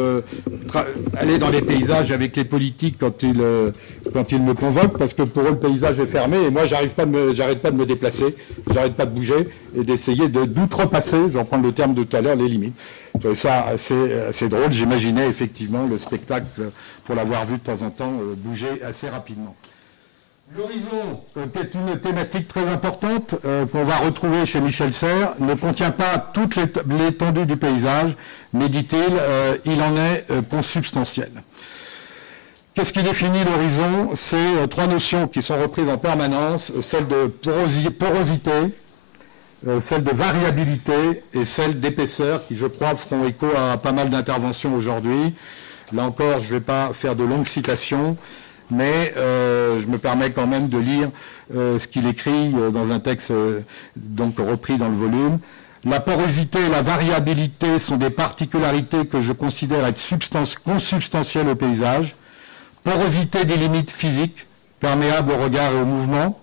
aller dans les paysages avec les politiques quand ils me convoquent, parce que pour eux, le paysage est fermé, et moi, j'arrête pas de me déplacer, j'arrête pas de bouger, et d'essayer d'outrepasser, j'en prends le terme de tout à l'heure, les limites. » Je trouvais ça assez drôle. J'imaginais effectivement le spectacle, pour l'avoir vu de temps en temps, bouger assez rapidement. L'horizon, qui est une thématique très importante qu'on va retrouver chez Michel Serres, ne contient pas toute l'étendue du paysage, mais dit-il, il en est consubstantiel. Qu'est-ce qui définit l'horizon? C'est trois notions qui sont reprises en permanence, celle de porosité, celle de variabilité et celle d'épaisseur, qui je crois feront écho à pas mal d'interventions aujourd'hui. Là encore, je ne vais pas faire de longues citations, mais je me permets quand même de lire ce qu'il écrit dans un texte donc repris dans le volume. La porosité et la variabilité sont des particularités que je considère être consubstantielles au paysage. Porosité des limites physiques, perméable au regard et au mouvement.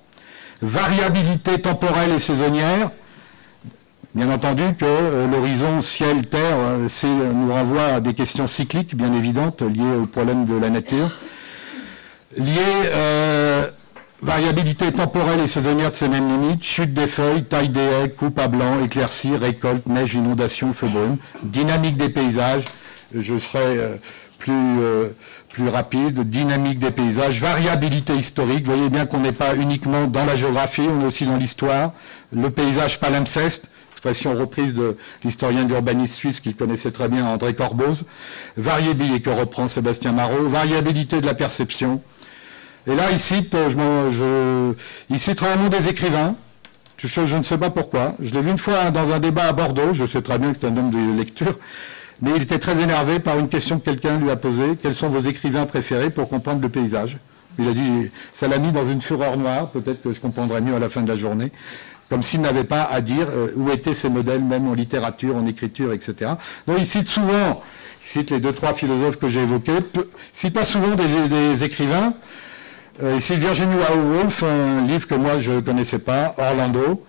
Variabilité temporelle et saisonnière. Bien entendu que l'horizon ciel-terre nous renvoie à des questions cycliques, bien évidentes, liées au problème de la nature. Variabilité temporelle et saisonnière de ces mêmes limites, chute des feuilles, taille des haies, coupe à blanc, éclaircie, récolte, neige, inondation, feu brume, dynamique des paysages, je serai plus rapide, dynamique des paysages, variabilité historique, vous voyez bien qu'on n'est pas uniquement dans la géographie, on est aussi dans l'histoire, le paysage palimpseste, expression reprise de l'historien d'urbanisme suisse qu'il connaissait très bien, André Corboz, variabilité que reprend Sébastien Marot, variabilité de la perception. Et là, il cite rarement des écrivains, je ne sais pas pourquoi. Je l'ai vu une fois dans un débat à Bordeaux, je sais très bien que c'est un homme de lecture, mais il était très énervé par une question que quelqu'un lui a posée. Quels sont vos écrivains préférés pour comprendre le paysage? Il a dit, ça l'a mis dans une fureur noire, peut-être que je comprendrai mieux à la fin de la journée, comme s'il n'avait pas à dire où étaient ses modèles, même en littérature, en écriture, etc. Donc il cite souvent, il cite les 2-3 philosophes que j'ai évoqués, il cite pas souvent des écrivains. Ici, Virginia Woolf, un livre que moi je ne connaissais pas, Orlando.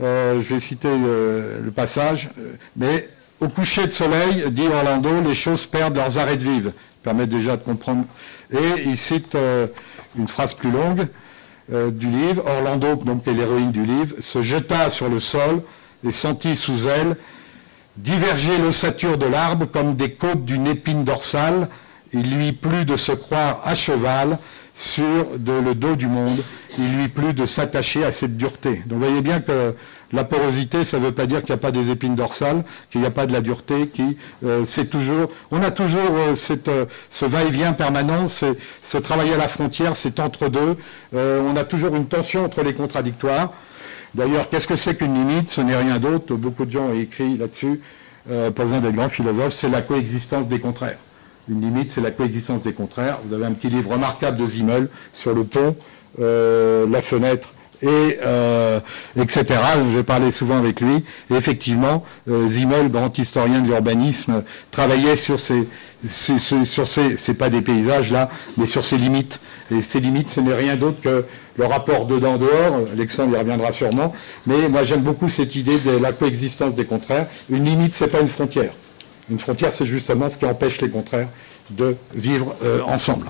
Je vais citer le passage. Mais au coucher de soleil, dit Orlando, les choses perdent leurs arrêts de vivre. Ça permet déjà de comprendre. Et il cite une phrase plus longue du livre. Orlando, donc, qui est l'héroïne du livre, se jeta sur le sol et sentit sous elle diverger l'ossature de l'arbre comme des côtes d'une épine dorsale. Il lui plut de se croire à cheval sur le dos du monde, il lui plut de s'attacher à cette dureté. Donc vous voyez bien que la porosité, ça ne veut pas dire qu'il n'y a pas des épines dorsales, qu'il n'y a pas de la dureté, on a toujours ce va-et-vient permanent, ce travail à la frontière, cet entre-deux, on a toujours une tension entre les contradictoires. D'ailleurs, qu'est-ce que c'est qu'une limite? Ce n'est rien d'autre, beaucoup de gens ont écrit là-dessus, pas besoin d'être grands philosophes, c'est la coexistence des contraires. Une limite, c'est la coexistence des contraires. Vous avez un petit livre remarquable de Zimmel sur le pont, la fenêtre, etc. J'ai parlé souvent avec lui. Et effectivement, Zimmel, grand historien de l'urbanisme, travaillait sur c'est pas des paysages là, mais sur ces limites. Et ces limites, ce n'est rien d'autre que le rapport dedans-dehors. Alexandre y reviendra sûrement. Mais moi, j'aime beaucoup cette idée de la coexistence des contraires. Une limite, c'est pas une frontière. Une frontière, c'est justement ce qui empêche les contraires de vivre ensemble.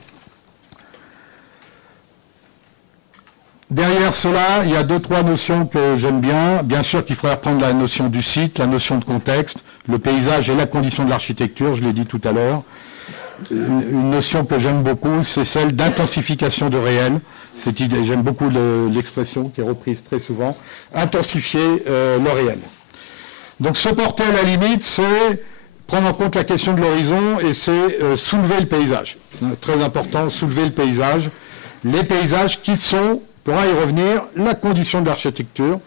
Derrière cela, il y a 2-3 notions que j'aime bien. Bien sûr qu'il faudrait reprendre la notion du site, la notion de contexte, le paysage et la condition de l'architecture, je l'ai dit tout à l'heure. Une notion que j'aime beaucoup, c'est celle d'intensification de réel. Cette idée, j'aime beaucoup l'expression qui est reprise très souvent, intensifier le réel. Donc se porter à la limite, c'est prendre en compte la question de l'horizon et c'est soulever le paysage. Très important, soulever le paysage. Les paysages qui sont, on pourra y revenir, la condition de l'architecture.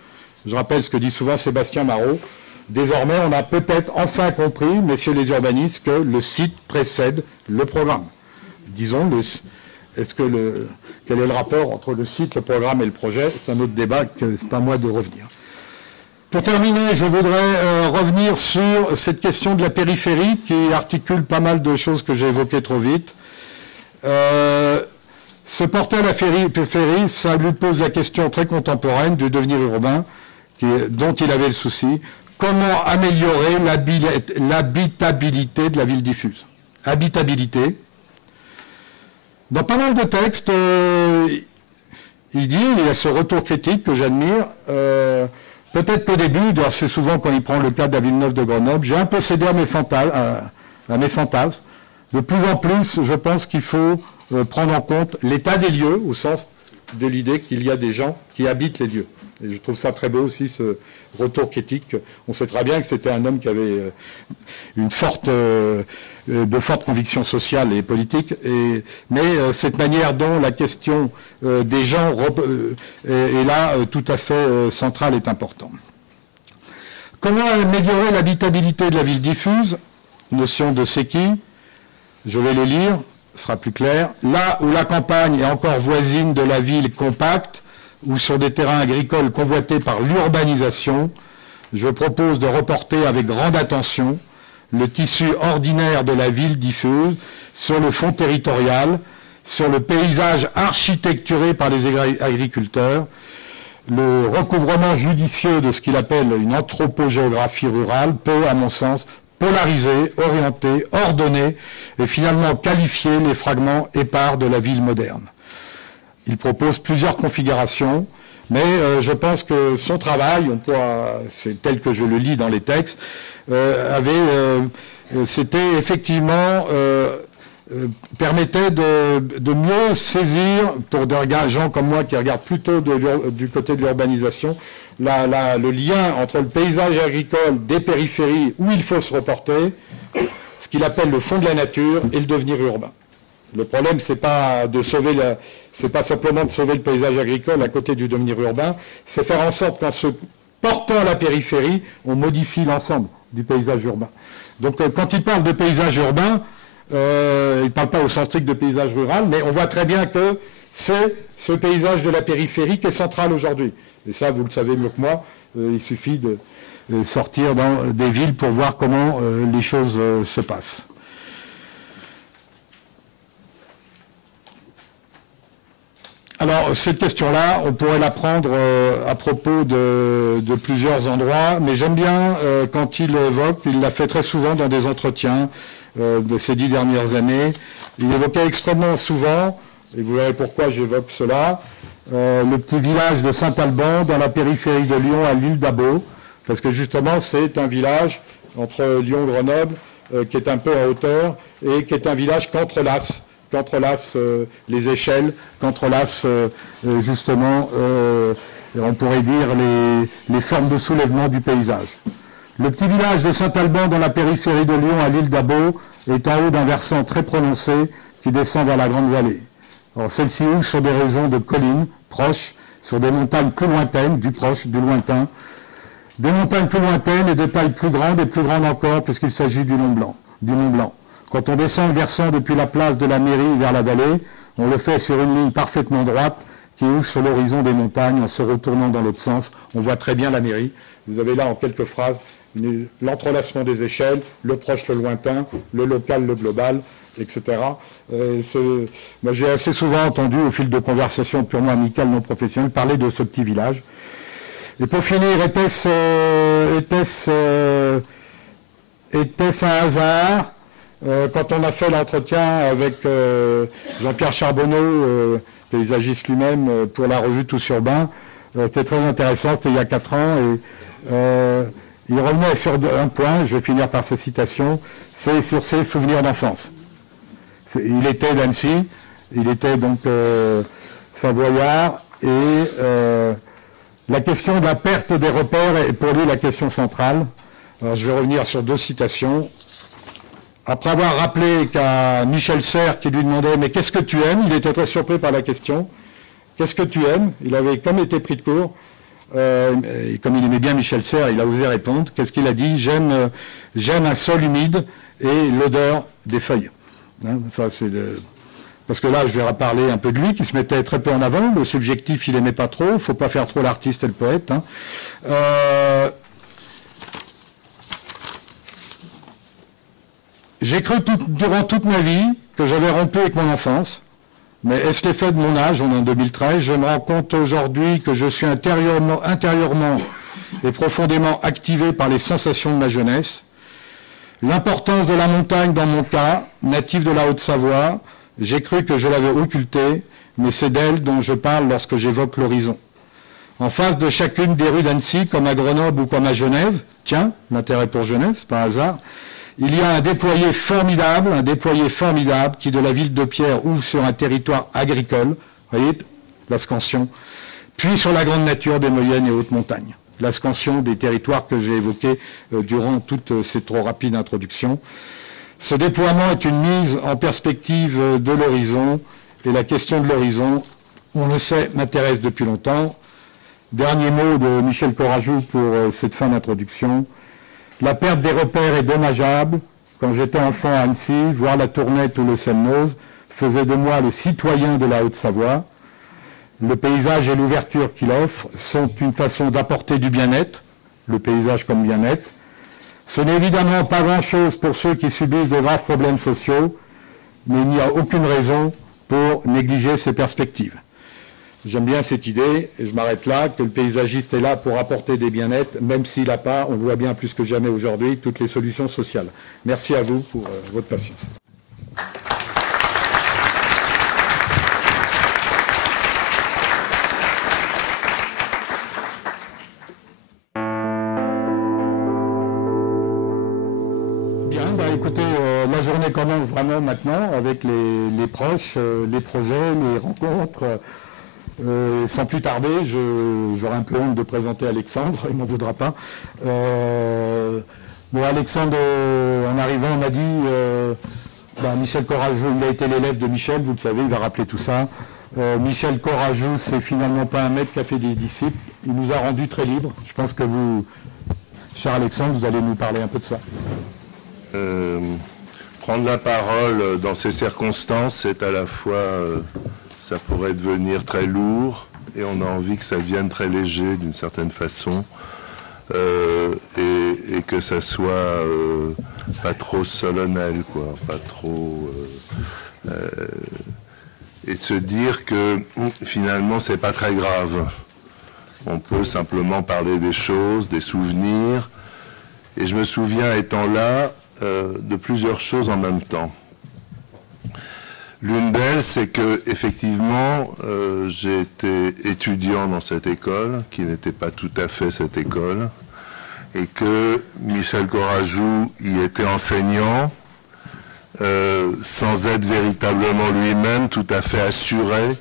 Je rappelle ce que dit souvent Sébastien Marot. Désormais, on a peut-être enfin compris, messieurs les urbanistes, que le site précède le programme. Disons, quel est le rapport entre le site, le programme et le projet? C'est un autre débat que ce n'est pas moi de revenir. Pour terminer, je voudrais revenir sur cette question de la périphérie qui articule pas mal de choses que j'ai évoquées trop vite. Se porter à la périphérie, ça lui pose la question très contemporaine du devenir urbain, dont il avait le souci. Comment améliorer l'habitabilité de la ville diffuse? Habitabilité. Dans pas mal de textes, il y a ce retour critique que j'admire. Peut-être qu'au début, c'est souvent quand il prend le cas de la Villeneuve de Grenoble, j'ai un peu cédé à mes fantasmes. De plus en plus, je pense qu'il faut prendre en compte l'état des lieux, au sens de l'idée qu'il y a des gens qui habitent les lieux. Et je trouve ça très beau aussi, ce retour critique. On sait très bien que c'était un homme qui avait de fortes convictions sociales et politiques. Mais cette manière dont la question des gens est là tout à fait centrale est importante. Comment améliorer l'habitabilité de la ville diffuse? Notion de Séqui. Je vais les lire, ce sera plus clair. Là où la campagne est encore voisine de la ville compacte, ou sur des terrains agricoles convoités par l'urbanisation, je propose de reporter avec grande attention le tissu ordinaire de la ville diffuse sur le fond territorial, sur le paysage architecturé par les agriculteurs, le recouvrement judicieux de ce qu'il appelle une anthropogéographie rurale peut, à mon sens, polariser, orienter, ordonner et finalement qualifier les fragments épars de la ville moderne. Il propose plusieurs configurations, mais je pense que son travail, c'est tel que je le lis dans les textes, c'était effectivement permettait de mieux saisir, pour des gens comme moi qui regardent plutôt du côté de l'urbanisation, le lien entre le paysage agricole des périphéries où il faut se reporter, ce qu'il appelle le fond de la nature et le devenir urbain. Le problème, c'est pas simplement de sauver le paysage agricole à côté du devenir urbain, c'est faire en sorte qu'en se portant à la périphérie, on modifie l'ensemble du paysage urbain. Donc quand il parle de paysage urbain, il ne parle pas au sens strict de paysage rural, mais on voit très bien que c'est ce paysage de la périphérie qui est central aujourd'hui. Et ça, vous le savez mieux que moi, il suffit de sortir dans des villes pour voir comment les choses se passent. Alors, cette question-là, on pourrait la prendre à propos de plusieurs endroits, mais j'aime bien quand il évoque, il l'a fait très souvent dans des entretiens de ces 10 dernières années, il évoquait extrêmement souvent, et vous verrez pourquoi j'évoque cela, le petit village de Saint-Alban dans la périphérie de Lyon à l'île d'Abo, parce que justement c'est un village entre Lyon et Grenoble qui est un peu en hauteur et qui est un village qu'entrelacent les échelles, qu'entrelacent justement, on pourrait dire, les formes de soulèvement du paysage. Le petit village de Saint-Alban dans la périphérie de Lyon à l'île d'Abo est en haut d'un versant très prononcé qui descend vers la Grande Vallée. Alors celle-ci ouvre sur des réseaux de collines proches, sur des montagnes plus lointaines, du proche, du lointain, des montagnes plus lointaines et de taille plus grande et plus grande encore puisqu'il s'agit du Mont Blanc. Quand on descend le versant depuis la place de la mairie vers la vallée, on le fait sur une ligne parfaitement droite qui ouvre sur l'horizon des montagnes en se retournant dans l'autre sens. On voit très bien la mairie. Vous avez là en quelques phrases l'entrelacement des échelles, le proche, le lointain, le local, le global, etc. Moi, j'ai assez souvent entendu, au fil de conversations purement amicales, non professionnelles, parler de ce petit village. Et pour finir, était-ce un hasard quand on a fait l'entretien avec Jean-Pierre Charbonneau, paysagiste lui-même, pour la revue Tous Urbains, c'était très intéressant, c'était il y a 4 ans, et il revenait sur un point, je vais finir par sa citation, c'est sur ses souvenirs d'enfance. Il était d'Annecy, il était donc savoyard, et la question de la perte des repères est pour lui la question centrale. Alors je vais revenir sur 2 citations. Après avoir rappelé qu'à Michel Serres qui lui demandait « Mais qu'est-ce que tu aimes ?» Il était très surpris par la question. « Qu'est-ce que tu aimes ?» Il avait comme été pris de court. Et comme il aimait bien Michel Serres, il a osé répondre. Qu'est-ce qu'il a dit? J'aime un sol humide et l'odeur des feuilles. Hein, ça, parce que là, je vais parler un peu de lui, qui se mettait très peu en avant. Le subjectif, il n'aimait pas trop. Il ne faut pas faire trop l'artiste et le poète. Hein. J'ai cru durant toute ma vie que j'avais rompu avec mon enfance. Mais est-ce l'effet de mon âge? On est en 2013. Je me rends compte aujourd'hui que je suis intérieurement et profondément activé par les sensations de ma jeunesse. L'importance de la montagne dans mon cas, natif de la Haute-Savoie, j'ai cru que je l'avais occultée, mais c'est d'elle dont je parle lorsque j'évoque l'horizon. En face de chacune des rues d'Annecy, comme à Grenoble ou comme à Genève, tiens, l'intérêt pour Genève, c'est pas un hasard, il y a un déployé formidable qui de la ville de Pierre ouvre sur un territoire agricole, vous voyez, la scansion, puis sur la grande nature des moyennes et hautes montagnes. La scansion des territoires que j'ai évoqués durant toute cette trop rapide introduction. Ce déploiement est une mise en perspective de l'horizon, et la question de l'horizon, on le sait, m'intéresse depuis longtemps. Dernier mot de Michel Corajou pour cette fin d'introduction. La perte des repères est dommageable. Quand j'étais enfant à Annecy, voir la Tournette ou le Semnoz faisait de moi le citoyen de la Haute-Savoie. Le paysage et l'ouverture qu'il offre sont une façon d'apporter du bien-être, le paysage comme bien-être. Ce n'est évidemment pas grand-chose pour ceux qui subissent de graves problèmes sociaux, mais il n'y a aucune raison pour négliger ces perspectives. J'aime bien cette idée, et je m'arrête là, que le paysagiste est là pour apporter des bien-être, même s'il n'a pas, on le voit bien plus que jamais aujourd'hui, toutes les solutions sociales. Merci à vous pour votre patience. Écoutez, la journée commence vraiment maintenant avec les proches, les projets, les rencontres. Sans plus tarder, j'aurai un peu honte de présenter Alexandre, il ne m'en voudra pas. Bon, Alexandre, en arrivant, on m'a dit, Michel Corajou, il a été l'élève de Michel, vous le savez, il va rappeler tout ça. Michel Corajou, c'est finalement pas un maître qui a fait des disciples, il nous a rendus très libres. Je pense que vous, cher Alexandre, vous allez nous parler un peu de ça. Prendre la parole dans ces circonstances, c'est à la fois, ça pourrait devenir très lourd, et on a envie que ça devienne très léger d'une certaine façon, et que ça soit pas trop solennel, quoi, pas trop... et se dire que finalement c'est pas très grave. On peut simplement parler des choses, des souvenirs, et je me souviens étant là, de plusieurs choses en même temps. L'une d'elles, c'est que effectivement, j'ai été étudiant dans cette école, qui n'était pas tout à fait cette école, et que Michel Corajou y était enseignant, sans être véritablement lui-même tout à fait assuré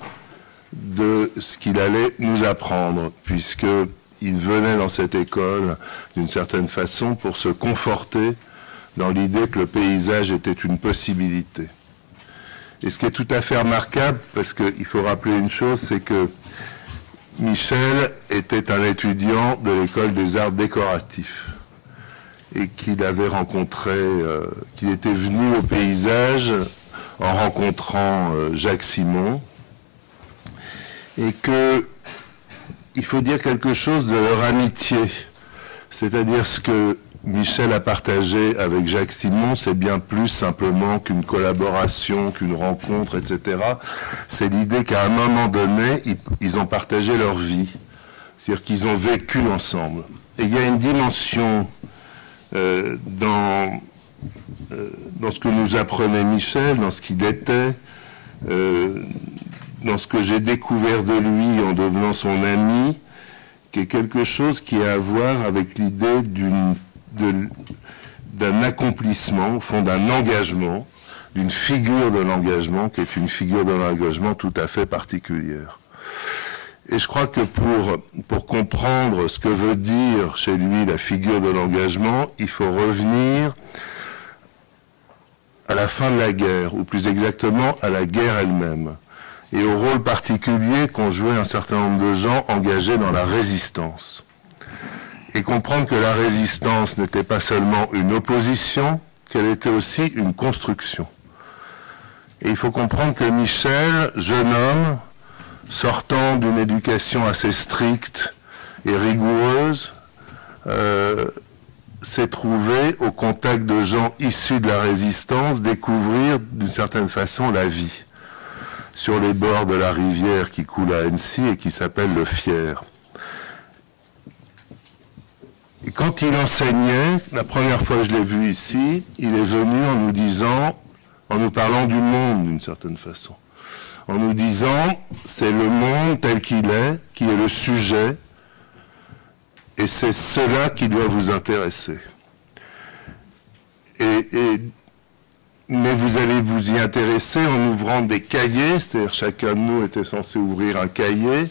de ce qu'il allait nous apprendre, puisqu'il venait dans cette école d'une certaine façon pour se conforter dans l'idée que le paysage était une possibilité. Et ce qui est tout à fait remarquable, parce qu'il faut rappeler une chose, c'est que Michel était un étudiant de l'école des arts décoratifs et qu'il avait rencontré, qu'il était venu au paysage en rencontrant Jacques Simon, et qu'il faut dire quelque chose de leur amitié, c'est-à-dire ce que Michel a partagé avec Jacques Simon, c'est bien plus simplement qu'une collaboration, qu'une rencontre, etc. C'est l'idée qu'à un moment donné, ils ont partagé leur vie. C'est-à-dire qu'ils ont vécu ensemble. Et il y a une dimension dans ce que nous apprenait Michel, dans ce qu'il était, dans ce que j'ai découvert de lui en devenant son ami, qui est quelque chose qui a à voir avec l'idée d'un accomplissement, au fond d'un engagement, d'une figure de l'engagement qui est une figure de l'engagement tout à fait particulière. Et je crois que pour comprendre ce que veut dire chez lui la figure de l'engagement, il faut revenir à la fin de la guerre, ou plus exactement à la guerre elle-même, et au rôle particulier qu'ont joué un certain nombre de gens engagés dans la résistance. Et comprendre que la résistance n'était pas seulement une opposition, qu'elle était aussi une construction. Et il faut comprendre que Michel, jeune homme, sortant d'une éducation assez stricte et rigoureuse, s'est trouvé au contact de gens issus de la résistance découvrir d'une certaine façon la vie sur les bords de la rivière qui coule à Annecy et qui s'appelle le Fier. quand il enseignait, la première fois que je l'ai vu ici, il est venu en nous disant, en nous parlant du monde d'une certaine façon, en nous disant, c'est le monde tel qu'il est, qui est le sujet, et c'est cela qui doit vous intéresser. Mais vous allez vous y intéresser en ouvrant des cahiers, c'est-à-dire chacun de nous était censé ouvrir un cahier,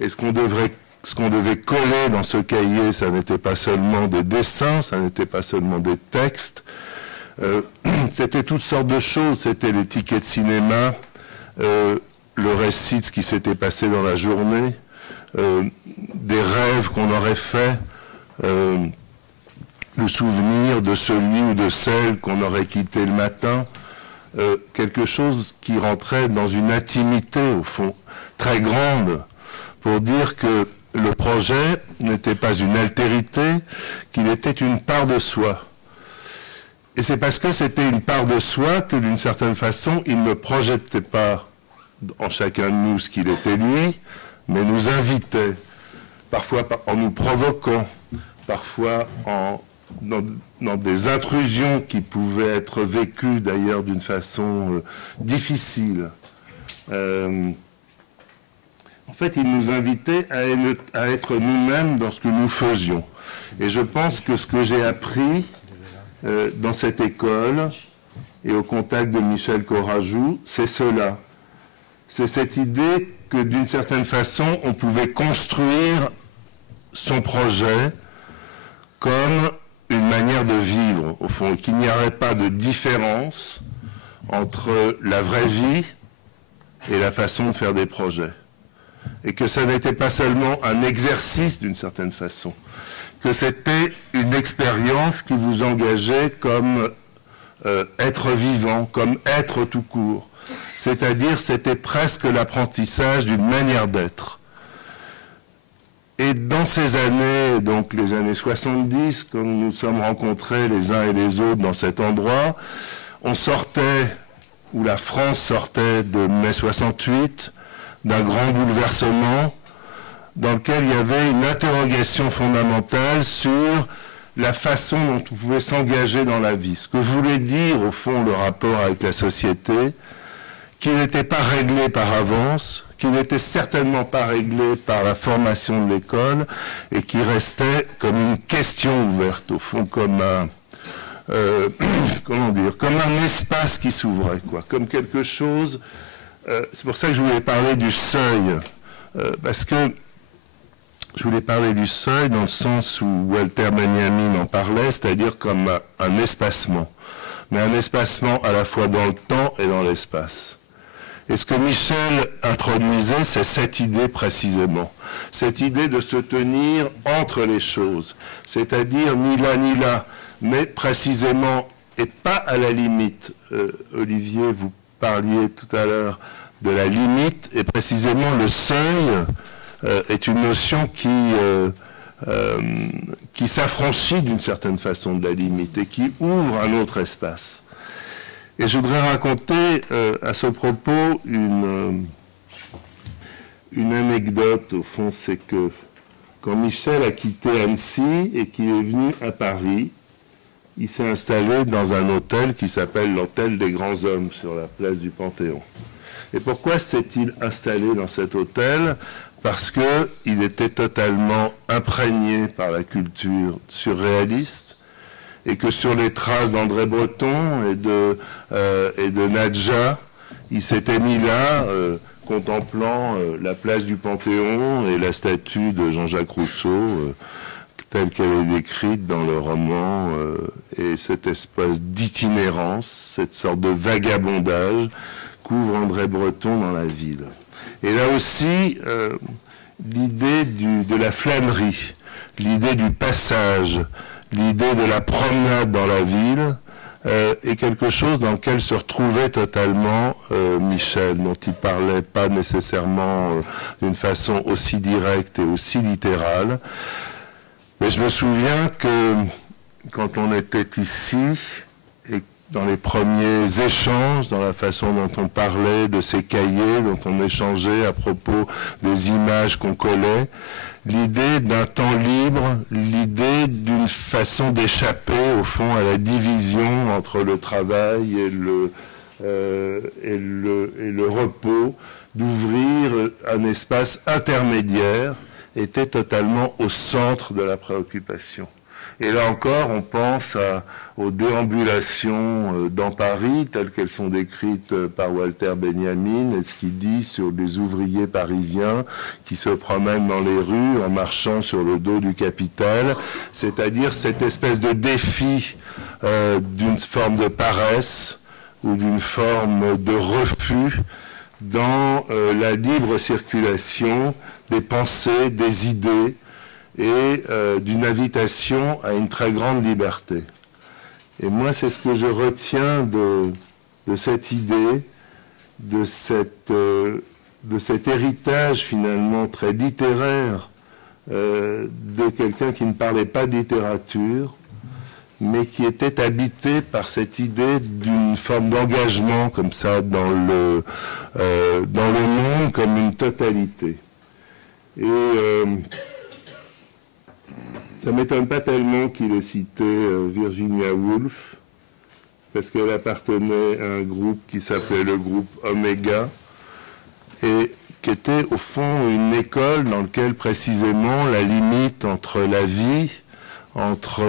et ce qu'on devait coller dans ce cahier, ça n'était pas seulement des dessins, ça n'était pas seulement des textes, c'était toutes sortes de choses, c'était les tickets de cinéma, le récit de ce qui s'était passé dans la journée, des rêves qu'on aurait faits, le souvenir de celui ou de celle qu'on aurait quitté le matin, quelque chose qui rentrait dans une intimité, au fond, très grande, pour dire que le projet n'était pas une altérité, qu'il était une part de soi. Et c'est parce que c'était une part de soi que, d'une certaine façon, il ne projetait pas en chacun de nous ce qu'il était lui, mais nous invitait, parfois en nous provoquant, parfois dans des intrusions qui pouvaient être vécues d'ailleurs d'une façon difficile. En fait, il nous invitait à être nous-mêmes dans ce que nous faisions. Et je pense que ce que j'ai appris dans cette école et au contact de Michel Corajou, c'est cela. C'est cette idée que d'une certaine façon, on pouvait construire son projet comme une manière de vivre, au fond, qu'il n'y aurait pas de différence entre la vraie vie et la façon de faire des projets. Et que ça n'était pas seulement un exercice d'une certaine façon, que c'était une expérience qui vous engageait comme être vivant, comme être tout court. C'est-à-dire, c'était presque l'apprentissage d'une manière d'être. Et dans ces années, donc les années 70, quand nous nous sommes rencontrés les uns et les autres dans cet endroit, on sortait, ou la France sortait de mai 68, d'un grand bouleversement dans lequel il y avait une interrogation fondamentale sur la façon dont on pouvait s'engager dans la vie. Ce que voulait dire, au fond, le rapport avec la société, qui n'était pas réglé par avance, qui n'était certainement pas réglé par la formation de l'école, et qui restait comme une question ouverte, au fond, comme un, comment dire, comme un espace qui s'ouvrait, quoi, comme quelque chose. C'est pour ça que je voulais parler du seuil, parce que je voulais parler du seuil dans le sens où Walter Benjamin en parlait, c'est-à-dire comme un espacement, mais un espacement à la fois dans le temps et dans l'espace. Et ce que Michel introduisait, c'est cette idée précisément, cette idée de se tenir entre les choses, c'est-à-dire ni là, mais précisément, et pas à la limite. Olivier, vous parliez tout à l'heure de la limite, et précisément le seuil est une notion qui s'affranchit d'une certaine façon de la limite et qui ouvre un autre espace. Et je voudrais raconter à ce propos une anecdote, au fond, c'est que quand Michel a quitté Annecy et qu'il est venu à Paris, il s'est installé dans un hôtel qui s'appelle l'Hôtel des Grands Hommes sur la place du Panthéon. Et pourquoi s'est-il installé dans cet hôtel? Parce qu'il était totalement imprégné par la culture surréaliste et que sur les traces d'André Breton et de Nadja, il s'était mis là, contemplant la place du Panthéon et la statue de Jean-Jacques Rousseau, telle qu'elle est décrite dans le roman, et cette espèce d'itinérance, cette sorte de vagabondage qu'ouvre André Breton dans la ville. Et là aussi, l'idée de la flânerie, l'idée du passage, l'idée de la promenade dans la ville est quelque chose dans lequel se retrouvait totalement Michel, dont il ne parlait pas nécessairement d'une façon aussi directe et aussi littérale. Mais je me souviens que quand on était ici, et dans les premiers échanges, dans la façon dont on parlait de ces cahiers, dont on échangeait à propos des images qu'on collait, l'idée d'un temps libre, l'idée d'une façon d'échapper au fond à la division entre le travail et le repos, d'ouvrir un espace intermédiaire, était totalement au centre de la préoccupation. Et là encore, on pense aux déambulations dans Paris, telles qu'elles sont décrites par Walter Benjamin, et ce qu'il dit sur les ouvriers parisiens qui se promènent dans les rues en marchant sur le dos du capital, c'est-à-dire cette espèce de défi d'une forme de paresse ou d'une forme de refus dans la libre circulation des pensées, des idées, et d'une invitation à une très grande liberté. Et moi, c'est ce que je retiens de cette idée, de cet héritage finalement très littéraire de quelqu'un qui ne parlait pas de littérature, mais qui était habité par cette idée d'une forme d'engagement comme ça dans le monde comme une totalité. Et ça ne m'étonne pas tellement qu'il ait cité Virginia Woolf, parce qu'elle appartenait à un groupe qui s'appelait le groupe Omega, et qui était au fond une école dans laquelle précisément la limite entre la vie, entre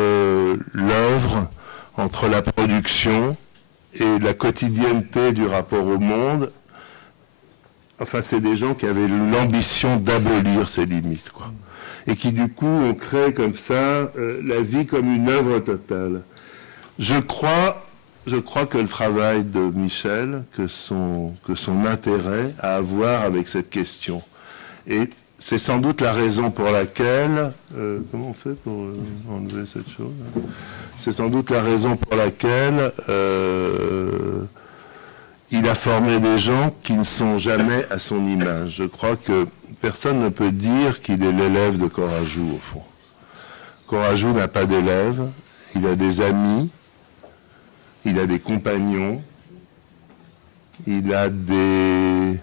l'œuvre, entre la production et la quotidienneté du rapport au monde, enfin c'est des gens qui avaient l'ambition d'abolir ces limites, quoi. Et qui du coup ont créé comme ça la vie comme une œuvre totale. Je crois que le travail de Michel, que son intérêt a à voir avec cette question. Et c'est sans doute la raison pour laquelle... comment on fait pour enlever cette chose, hein? C'est sans doute la raison pour laquelle il a formé des gens qui ne sont jamais à son image. Je crois que personne ne peut dire qu'il est l'élève de Corajou, au fond. Corajou n'a pas d'élèves, il a des amis, il a des compagnons, il a des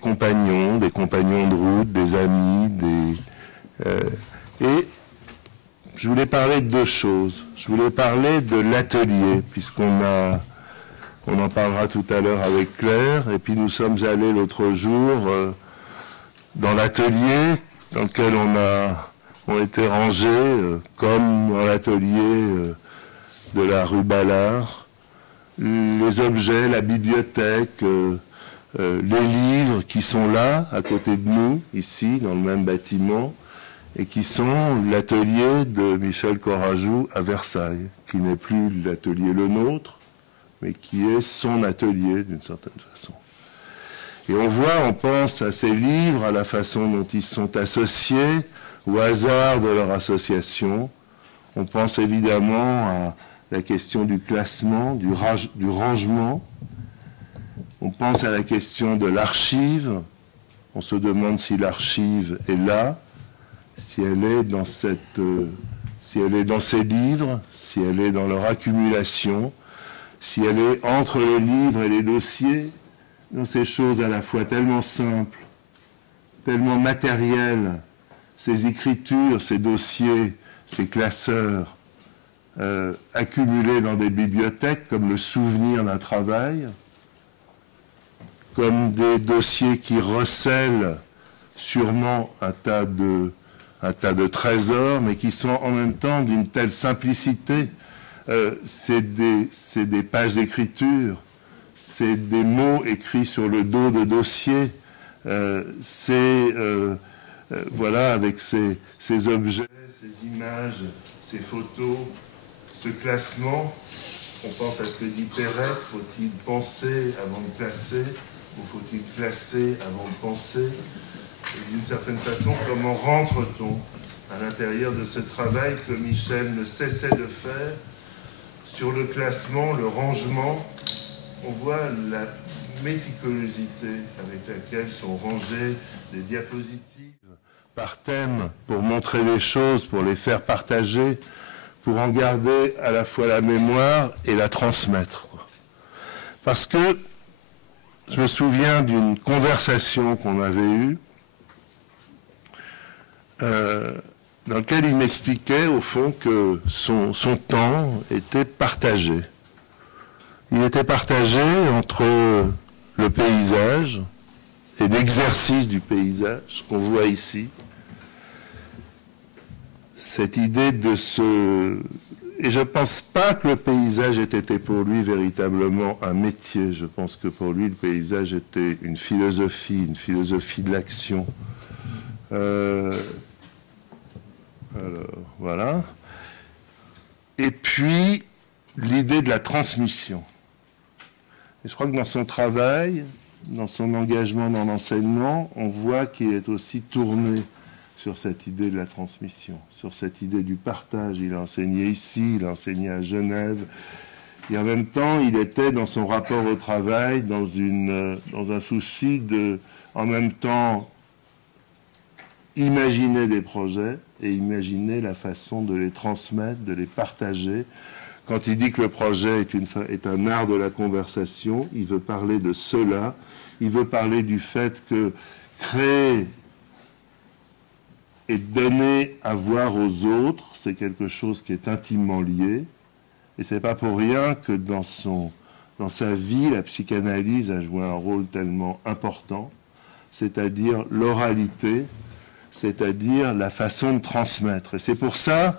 compagnons de route, des amis, et je voulais parler de deux choses. Je voulais parler de l'atelier, puisqu'on en parlera tout à l'heure avec Claire, et puis nous sommes allés l'autre jour dans l'atelier dans lequel ont été rangés, comme dans l'atelier de la rue Ballard, les objets, la bibliothèque, les livres qui sont là, à côté de nous, ici, dans le même bâtiment, et qui sont l'atelier de Michel Corajou à Versailles, qui n'est plus l'atelier le nôtre, mais qui est son atelier d'une certaine façon. Et on pense à ces livres, à la façon dont ils sont associés, au hasard de leur association. On pense évidemment à la question du classement, du rangement. On pense à la question de l'archive. On se demande si l'archive est là, si elle est dans ces livres, si elle est dans leur accumulation, si elle est entre les livres et les dossiers, dans ces choses à la fois tellement simples, tellement matérielles, ces écritures, ces dossiers, ces classeurs, accumulés dans des bibliothèques comme le souvenir d'un travail, comme des dossiers qui recèlent sûrement un tas de trésors, mais qui sont en même temps d'une telle simplicité. C'est des pages d'écriture, c'est des mots écrits sur le dos de dossiers, voilà, avec ces objets, ces images, ces photos, ce classement. On pense à ce que dit Perret, faut-il penser avant de classer, ou faut-il classer avant de penser? Et d'une certaine façon, comment rentre-t-on à l'intérieur de ce travail que Michel ne cessait de faire sur le classement, le rangement? On voit la méticulosité avec laquelle sont rangées les diapositives par thème, pour montrer les choses, pour les faire partager, pour en garder à la fois la mémoire et la transmettre, quoi. Parce que je me souviens d'une conversation qu'on avait eue dans laquelle il m'expliquait au fond que son temps était partagé. Il était partagé entre le paysage et l'exercice du paysage qu'on voit ici. Cette idée de ce... Et je ne pense pas que le paysage ait été pour lui véritablement un métier. Je pense que pour lui, le paysage était une philosophie de l'action. Alors, voilà. Et puis, l'idée de la transmission. Et je crois que dans son travail, dans son engagement dans l'enseignement, on voit qu'il est aussi tourné sur cette idée de la transmission, sur cette idée du partage. Il a enseigné ici, il a enseigné à Genève, et en même temps, il était dans son rapport au travail, dans un souci de, en même temps, imaginer des projets et imaginer la façon de les transmettre, de les partager. Quand il dit que le projet est un art de la conversation, il veut parler de cela, il veut parler du fait que créer et donner à voir aux autres, c'est quelque chose qui est intimement lié. Et c'est pas pour rien que dans sa vie, la psychanalyse a joué un rôle tellement important, c'est-à-dire l'oralité, c'est-à-dire la façon de transmettre. Et c'est pour ça,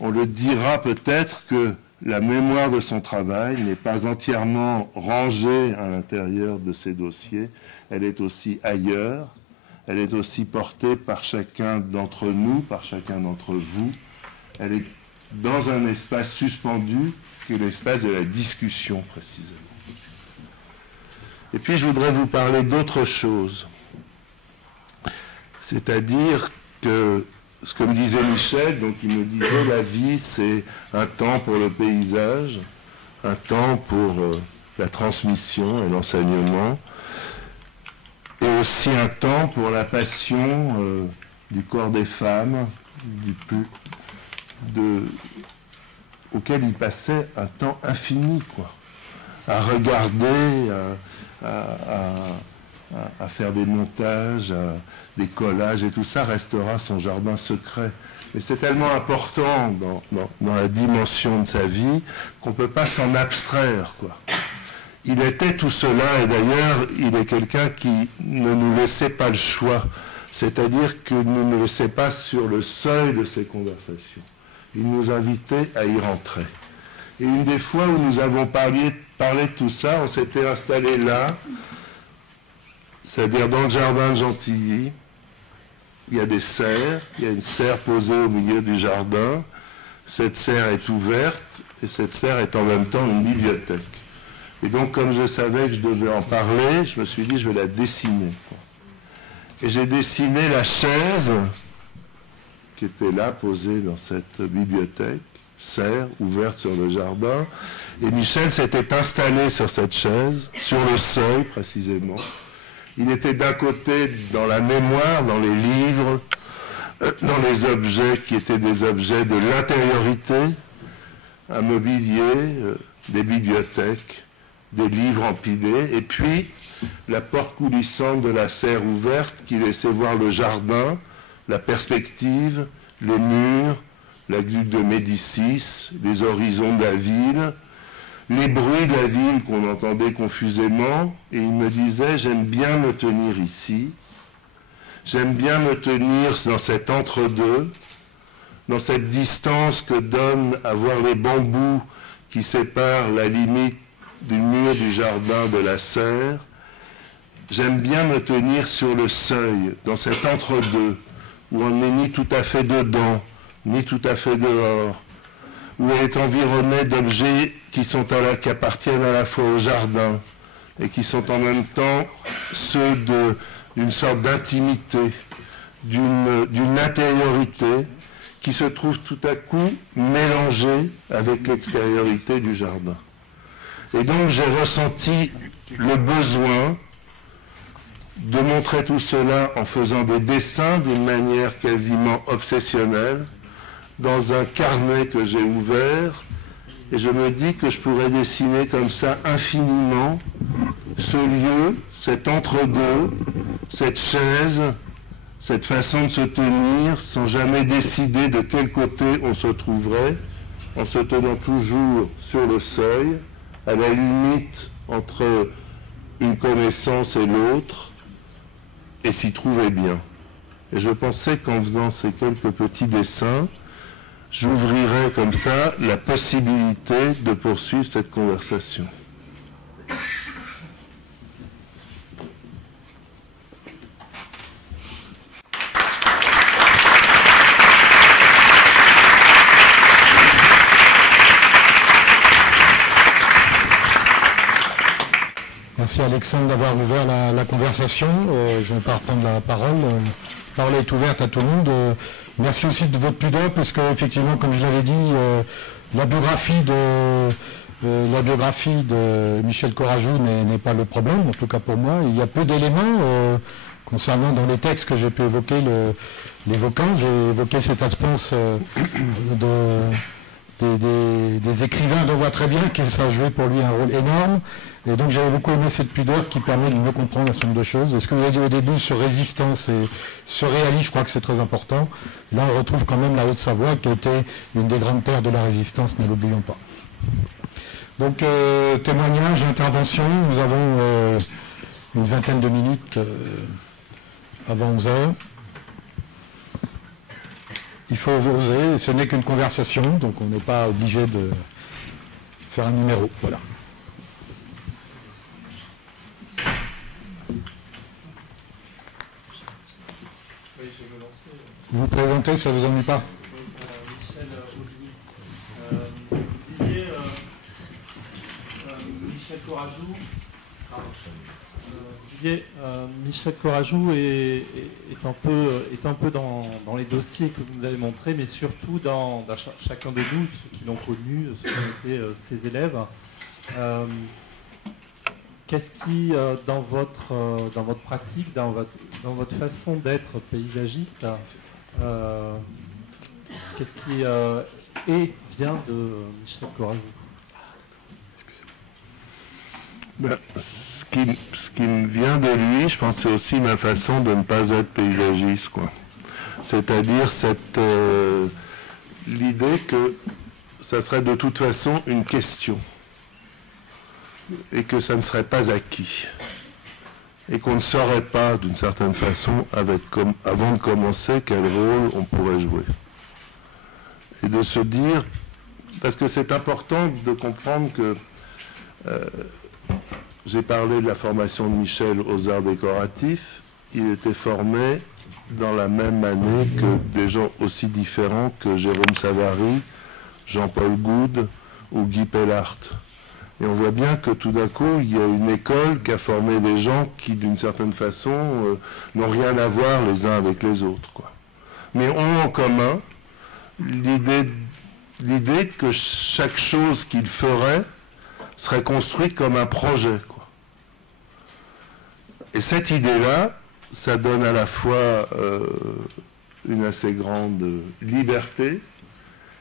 on le dira peut-être, que la mémoire de son travail n'est pas entièrement rangée à l'intérieur de ses dossiers, elle est aussi ailleurs. Elle est aussi portée par chacun d'entre nous, par chacun d'entre vous. Elle est dans un espace suspendu, qui est l'espace de la discussion, précisément. Et puis, je voudrais vous parler d'autre chose. C'est-à-dire que, ce que me disait Michel, donc il me disait, la vie, c'est un temps pour le paysage, un temps pour la transmission et l'enseignement, et aussi un temps pour la passion du corps des femmes, auquel il passait un temps infini, quoi, à regarder, à faire des montages, des collages, et tout ça restera son jardin secret. Et c'est tellement important dans la dimension de sa vie qu'on ne peut pas s'en abstraire, quoi. Il était tout cela, et d'ailleurs, il est quelqu'un qui ne nous laissait pas le choix. C'est-à-dire qu'il ne nous laissait pas sur le seuil de ses conversations. Il nous invitait à y rentrer. Et une des fois où nous avons parlé de tout ça, on s'était installé là, c'est-à-dire dans le jardin de Gentilly. Il y a des serres, il y a une serre posée au milieu du jardin. Cette serre est ouverte, et cette serre est en même temps une bibliothèque. Et donc, comme je savais que je devais en parler, je me suis dit, je vais la dessiner. Et j'ai dessiné la chaise qui était là, posée dans cette bibliothèque, serre, ouverte sur le jardin. Et Michel s'était installé sur cette chaise, sur le seuil précisément. Il était d'un côté dans la mémoire, dans les livres, dans les objets qui étaient des objets de l'intériorité, un mobilier, des bibliothèques, des livres empilés, et puis la porte coulissante de la serre ouverte qui laissait voir le jardin, la perspective, les murs, la gluque de Médicis, les horizons de la ville, les bruits de la ville qu'on entendait confusément, et il me disait, j'aime bien me tenir ici, j'aime bien me tenir dans cet entre-deux, dans cette distance que donne à voir les bambous qui séparent la limite du mur du jardin de la serre. J'aime bien me tenir sur le seuil, dans cet entre-deux, où on n'est ni tout à fait dedans, ni tout à fait dehors, où elle est environnée d'objets qui appartiennent à la fois au jardin et qui sont en même temps ceux d'une sorte d'intimité, d'une intériorité qui se trouve tout à coup mélangée avec l'extériorité du jardin. Et donc j'ai ressenti le besoin de montrer tout cela en faisant des dessins d'une manière quasiment obsessionnelle, dans un carnet que j'ai ouvert, et je me dis que je pourrais dessiner comme ça infiniment ce lieu, cet entre-deux, cette chaise, cette façon de se tenir, sans jamais décider de quel côté on se trouverait, en se tenant toujours sur le seuil, à la limite entre une connaissance et l'autre, et s'y trouver bien. Et je pensais qu'en faisant ces quelques petits dessins, j'ouvrirais comme ça la possibilité de poursuivre cette conversation. Merci Alexandre d'avoir ouvert la conversation. Je ne vais pas reprendre la parole. La parole est ouverte à tout le monde. Merci aussi de votre pudeur, parce qu'effectivement, comme je l'avais dit, la biographie de Michel Courajou n'est pas le problème, en tout cas pour moi. Il y a peu d'éléments concernant dans les textes que j'ai pu évoquer l'évoquant. J'ai évoqué cette absence des écrivains dont on voit très bien que ça a joué pour lui un rôle énorme. Et donc j'avais beaucoup aimé cette pudeur qui permet de mieux comprendre un certain nombre de choses. Et ce que vous avez dit au début sur résistance et sur réalisme, je crois que c'est très important. Là on retrouve quand même la Haute-Savoie qui a été une des grandes terres de la résistance, ne l'oublions pas. Donc témoignage, intervention, nous avons une vingtaine de minutes avant 11 heures. Il faut oser, ce n'est qu'une conversation, donc on n'est pas obligé de faire un numéro. Voilà. Vous présentez, ça ne vous ennuie pas? Michel Aulier. Vous disiez Michel Courajou. Michel Courajou est un peu dans les dossiers que vous nous avez montrés, mais surtout dans chacun de nous, ceux qui l'ont connu, ceux qui ont été ses élèves. Qu'est-ce qui, dans votre pratique, dans votre façon d'être paysagiste, qu'est-ce qui vient de Michel Courajou? Ben, ce qui me vient de lui, je pense, c'est aussi ma façon de ne pas être paysagiste, quoi. C'est-à-dire l'idée que ça serait de toute façon une question et que ça ne serait pas acquis et qu'on ne saurait pas, d'une certaine façon, avant de commencer, quel rôle on pourrait jouer. Et de se dire, parce que c'est important de comprendre que j'ai parlé de la formation de Michel aux arts décoratifs. Il était formé dans la même année que des gens aussi différents que Jérôme Savary, Jean-Paul Goude ou Guy Pellart. Et on voit bien que tout d'un coup, il y a une école qui a formé des gens qui, d'une certaine façon, n'ont rien à voir les uns avec les autres, quoi. Mais ont en commun l'idée que chaque chose qu'ils feraient serait construite comme un projet, quoi. Et cette idée-là, ça donne à la fois une assez grande liberté,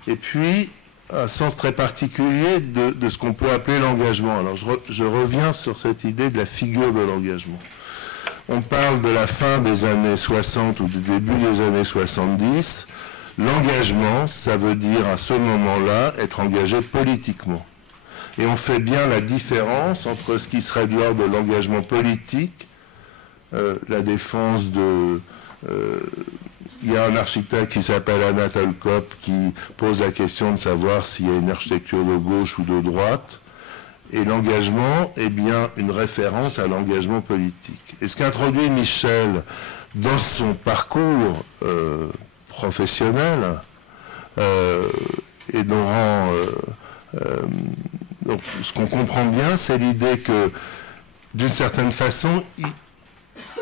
et puis un sens très particulier de ce qu'on peut appeler l'engagement. Alors je reviens sur cette idée de la figure de l'engagement. On parle de la fin des années 60 ou du début des années 70. L'engagement, ça veut dire à ce moment-là être engagé politiquement. Et on fait bien la différence entre ce qui serait de l'ordre de l'engagement politique, la défense de... il y a un architecte qui s'appelle Anatole Kopp qui pose la question de savoir s'il y a une architecture de gauche ou de droite. Et l'engagement est bien une référence à l'engagement politique. Et ce qu'introduit Michel dans son parcours professionnel et dont donc, ce qu'on comprend bien, c'est l'idée que, d'une certaine façon,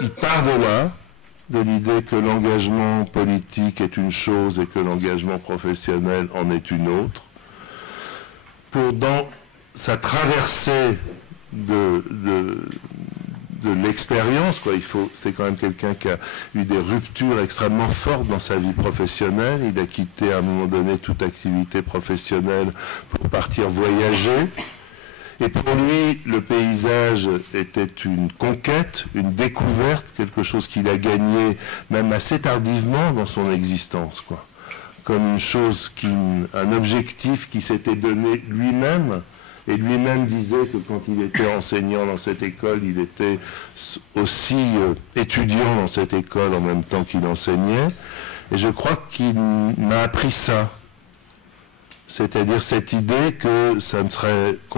il part de là, de l'idée que l'engagement politique est une chose et que l'engagement professionnel en est une autre, pour dans sa traversée l'expérience, quoi. C'est quand même quelqu'un qui a eu des ruptures extrêmement fortes dans sa vie professionnelle. Il a quitté à un moment donné toute activité professionnelle pour partir voyager. Et pour lui, le paysage était une conquête, une découverte, quelque chose qu'il a gagné même assez tardivement dans son existence, quoi. Comme une chose, un objectif qui s'était donné lui-même. Et lui-même disait que quand il était enseignant dans cette école, il était aussi étudiant dans cette école en même temps qu'il enseignait. Et je crois qu'il m'a appris ça. C'est-à-dire cette idée qu'on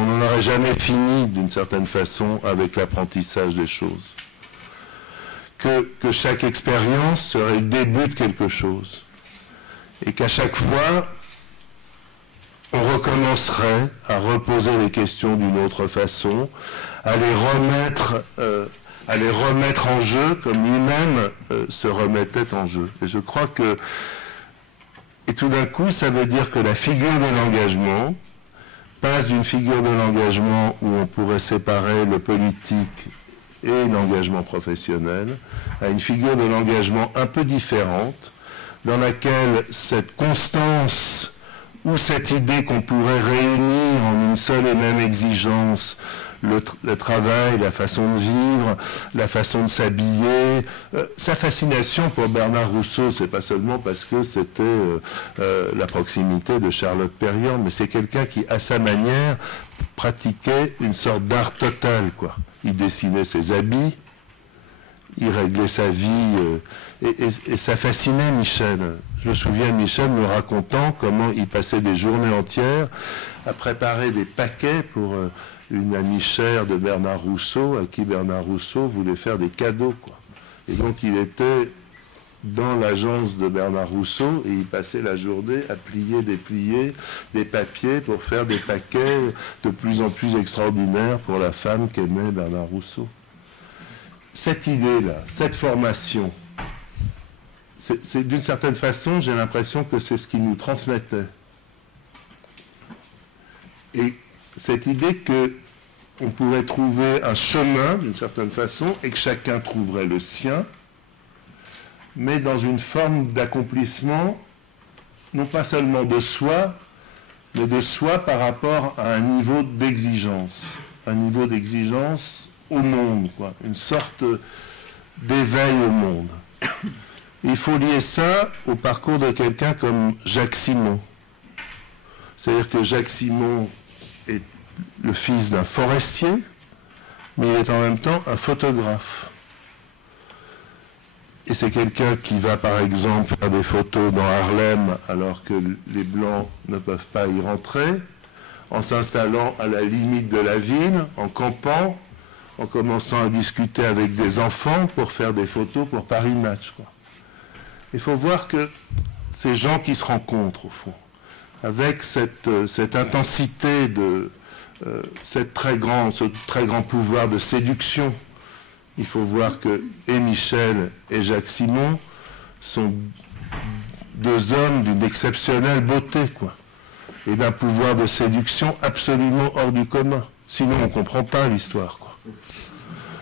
n'en aurait jamais fini d'une certaine façon avec l'apprentissage des choses. Que chaque expérience serait le début de quelque chose. Et qu'à chaque fois, on recommencerait à reposer les questions d'une autre façon, à les remettre en jeu comme lui-même se remettait en jeu. Et je crois que, et tout d'un coup, ça veut dire que la figure de l'engagement passe d'une figure de l'engagement où on pourrait séparer le politique et l'engagement professionnel à une figure de l'engagement un peu différente, dans laquelle cette constance ou cette idée qu'on pourrait réunir en une seule et même exigence, le travail, la façon de vivre, la façon de s'habiller, sa fascination pour Bernard Rousseau, c'est pas seulement parce que c'était la proximité de Charlotte Perriand, mais c'est quelqu'un qui, à sa manière, pratiquait une sorte d'art total, quoi. Il dessinait ses habits, il réglait sa vie, et ça fascinait Michel. Je me souviens de Michel me racontant comment il passait des journées entières à préparer des paquets pour une amie chère de Bernard Rousseau, à qui Bernard Rousseau voulait faire des cadeaux, quoi. Et donc il était dans l'agence de Bernard Rousseau et il passait la journée à plier, déplier des papiers pour faire des paquets de plus en plus extraordinaires pour la femme qu'aimait Bernard Rousseau. Cette idée-là, cette formation, c'est d'une certaine façon, j'ai l'impression que c'est ce qu'il nous transmettait. Et cette idée qu'on pourrait trouver un chemin, d'une certaine façon, et que chacun trouverait le sien, mais dans une forme d'accomplissement, non pas seulement de soi, mais de soi par rapport à un niveau d'exigence au monde, quoi, une sorte d'éveil au monde. Il faut lier ça au parcours de quelqu'un comme Jacques Simon. C'est-à-dire que Jacques Simon est le fils d'un forestier, mais il est en même temps un photographe. Et c'est quelqu'un qui va, par exemple, faire des photos dans Harlem alors que les Blancs ne peuvent pas y rentrer, en s'installant à la limite de la ville, en campant, en commençant à discuter avec des enfants pour faire des photos pour Paris Match, quoi. Il faut voir que ces gens qui se rencontrent, au fond, avec cette intensité ce très grand pouvoir de séduction, il faut voir que et Michel et Jacques Simon sont deux hommes d'une exceptionnelle beauté, quoi, et d'un pouvoir de séduction absolument hors du commun. Sinon, on ne comprend pas l'histoire, quoi.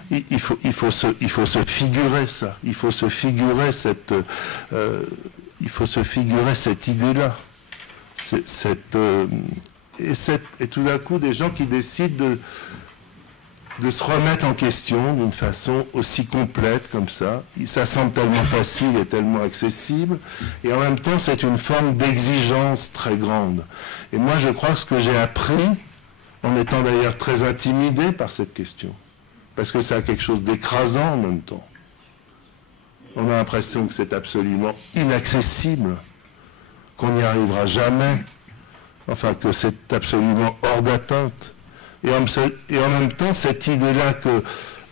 Il faut se figurer ça. Il faut se figurer cette idée-là. Et tout d'un coup, des gens qui décident de se remettre en question d'une façon aussi complète comme ça. Ça semble tellement facile et tellement accessible. Et en même temps, c'est une forme d'exigence très grande. Et moi, je crois que ce que j'ai appris, en étant d'ailleurs très intimidé par cette question, parce que ça a quelque chose d'écrasant en même temps. On a l'impression que c'est absolument inaccessible, qu'on n'y arrivera jamais, enfin que c'est absolument hors d'atteinte. Et en même temps, cette idée-là que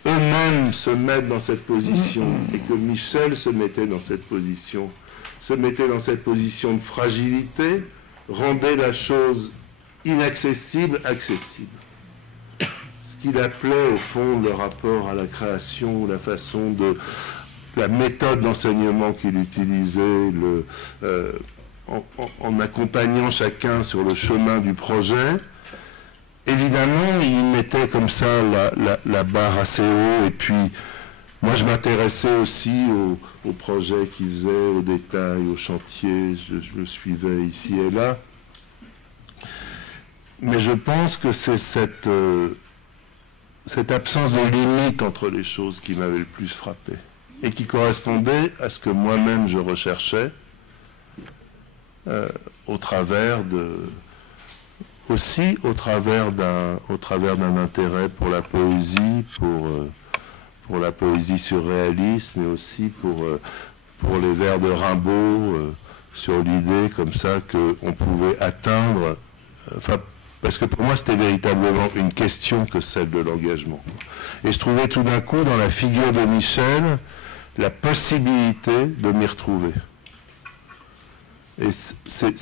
eux-mêmes se mettent dans cette position, et que Michel se mettait dans cette position de fragilité, rendait la chose inaccessible, accessible. Ce qu'il appelait au fond le rapport à la création, la façon de... la méthode d'enseignement qu'il utilisait, en accompagnant chacun sur le chemin du projet, évidemment, il mettait comme ça la barre assez haut, et puis moi je m'intéressais aussi aux projets qu'il faisait, aux détails, aux chantiers, je le suivais ici et là. Mais je pense que c'est cette absence de limite entre les choses qui m'avait le plus frappé, et qui correspondait à ce que moi-même je recherchais, aussi au travers d'un intérêt pour la poésie, pour la poésie surréaliste, mais aussi pour les vers de Rimbaud, sur l'idée comme ça qu'on pouvait atteindre, parce que pour moi c'était véritablement une question que celle de l'engagement. Et je trouvais tout d'un coup dans la figure de Michel la possibilité de m'y retrouver. Et c'est